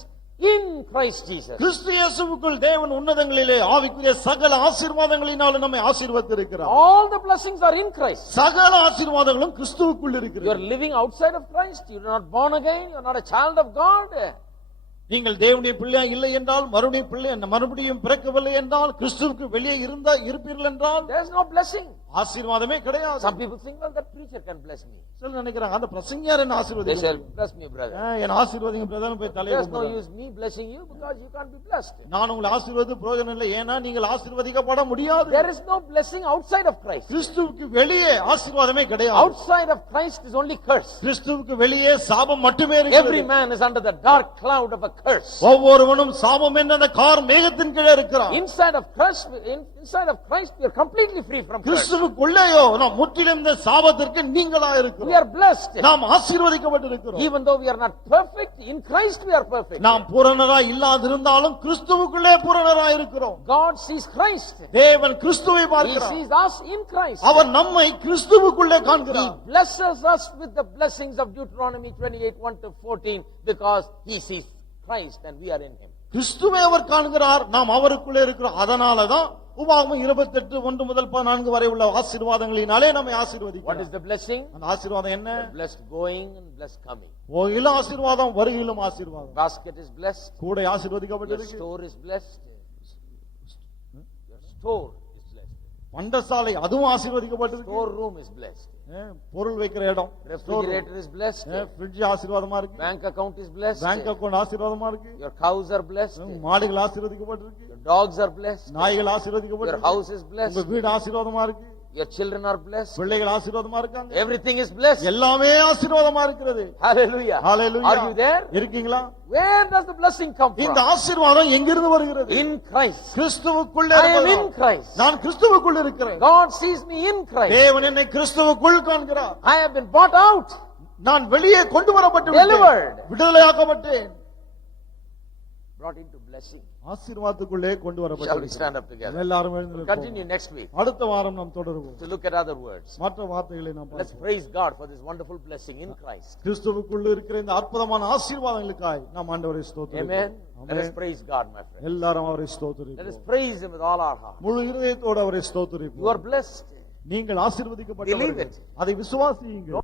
in Christ Jesus. கிறிஸ்து இயேசுவுக்குள் தேவன் உன்னதங்களிலே ஆவிக்குரிய சகல ஆசீர்வாதங்களினாலும் நம்மை ஆசீர்வதித்திருக்கிறார். All the blessings are in Christ. சகல ஆசீர்வாதங்களும் கிறிஸ்துவுக்குள் You are இருக்கிறது. living outside of Christ. You are not born again. You are not a child of God. நீங்கள் தேவனுடைய பிள்ளையா இல்லை என்றால், மறுபடியும் பிறக்கவில்லை என்றால், கிறிஸ்துவுக்கு வெளியே இருப்பீர்கள் என்றால் There is no blessing. ஆசீர்வாதமே கிடையாது. Some people think, well, that preacher can bless me. சில நினைக்கிறாங்க அந்த பிரசங்கியார் என்ன They ஆசீர்வதிக்க say, முடியும். bless me, brother. என் ஆசீர்வாதிங்க பிரதர் போய் தலையை There's no கும்பிடுறாங்க. use me blessing you because you can't be blessed. நான் உங்களை ஆசீர்வதித்து பிரயோஜனம் இல்லை, ஏன்னா நீங்கள் ஆசீர்வதிக்கப்பட முடியாது. There is no blessing outside of Christ. கிறிஸ்துவுக்கு வெளியே ஆசீர்வாதமே கிடையாது. Outside of Christ is only curse. கிறிஸ்துவுக்கு வெளியே சாபம் மட்டுமே Every இருக்கிறது. man is under the dark cloud of a curse. ஒவ்வொருவனும் சாபம் என்ற அந்த கார் மேகத்தின் கீழே இருக்கிறான். Inside of Christ, we are completely free from curse. கிறிஸ்துவுக்குள்ளேயோ நாம் முற்றிலும் இந்த சாபத்திற்கு நீங்களா We இருக்கிறோம். are blessed. நாம் ஆசீர்வதிக்கப்பட்டிருக்கிறோம். Even though we are not perfect, in Christ we are perfect. நாம் பூரணராய் இல்லாதிருந்தாலும் கிறிஸ்துவுக்குள்ளே பூரணராய் இருக்கிறோம். God sees Christ. தேவன் கிறிஸ்துவை He பார்க்கிறார். sees us in Christ. அவர் நம்மை கிறிஸ்துவுக்குள்ளே He காண்கிறார். blesses us with the blessings of Deuteronomy 28:1-14 because he sees Christ and we are in him. கிறிஸ்துவை அவர் காண்கிறார், நாம் அவருக்குள்ளே இருக்கிறோம். அதனாலதான் உபாகமம் 28:1 முதல் 14 வரை உள்ள ஆசீர்வாதங்களினாலே நம்மை What is ஆசீர்வதிக்கிறார். the blessing? அந்த ஆசீர்வாதம் என்ன? Blessed going and blessed coming. போகிலும் ஆசீர்வாதம், வருகையிலும் ஆசீர்வாதம். Basket is blessed. கூட Your ஆசீர்வதிக்கப்பட்டிருக்கு. store is blessed. Your store is blessed. பண்டசாலை அதுவும் ஆசீர்வதிக்கப்பட்டிருக்கு. Storeroom is blessed. பொருள் வைக்கிற இடம், Refrigerator is blessed. ஃப்ரிட்ஜ் ஆசீர்வாதமா இருக்கு. Bank account is blessed. Bank account ஆசீர்வாதமா இருக்கு. Your cows are blessed. மாடுகள் ஆசீர்வதிக்கப்பட்டிருக்கு. Your dogs are blessed. நாய்கள் Your ஆசீர்வதிக்கப்பட்டிருக்கு. house is blessed. உங்க வீடு ஆசீர்வாதமா இருக்கு. Your children are blessed. பிள்ளைகள் ஆசீர்வாதமா இருக்காங்க. Everything is blessed. எல்லாமே ஆசீர்வாதமா இருக்கிறது. Hallelujah. Hallelujah. Are you there? இருக்கீங்களா? Where does the blessing come இந்த from? ஆசீர்வாதம் எங்கிருந்து வருகிறது? In Christ. கிறிஸ்துவுக்குள்ளே I am in இருப்பதால். Christ. நான் கிறிஸ்துவுக்குள் இருக்கிறேன். God sees me in Christ. தேவன் என்னை கிறிஸ்துவுக்குள் காண்கிறார். I have been bought out. நான் வெளியே கொண்டு வரப்பட்டு Delivered. விடுதலையாக்கப்பட்டேன். Brought into blessing. ஆசீர்வாதத்துக்குள்ளே கொண்டு Shall we வரப்பட்டேன். stand up together? எல்லாரும் எழுந்து நிற்போம். Continue next week அடுத்த வாரம் நாம் தொடருவோம். to look at other words. மற்ற வார்த்தைகளை நாம் Let's பார்ப்போம். praise God for this wonderful blessing in Christ. கிறிஸ்துவுக்குள் இருக்கிற இந்த அற்புதமான ஆசீர்வாதங்களுக்காய் நாம் ஆண்டவரை ஸ்தோத்திரிப்போம். Amen. Let us amen. praise God, my friend. எல்லாரும் அவரை Let us ஸ்தோத்திரிப்போம். praise Him with all our heart. முழு இருதயத்தோடு அவரை You ஸ்தோத்திரிப்போம். are blessed. நீங்கள் Believe ஆசீர்வதிக்கப்பட்டவர்கள். it. அதை விசுவாசியுங்கள்.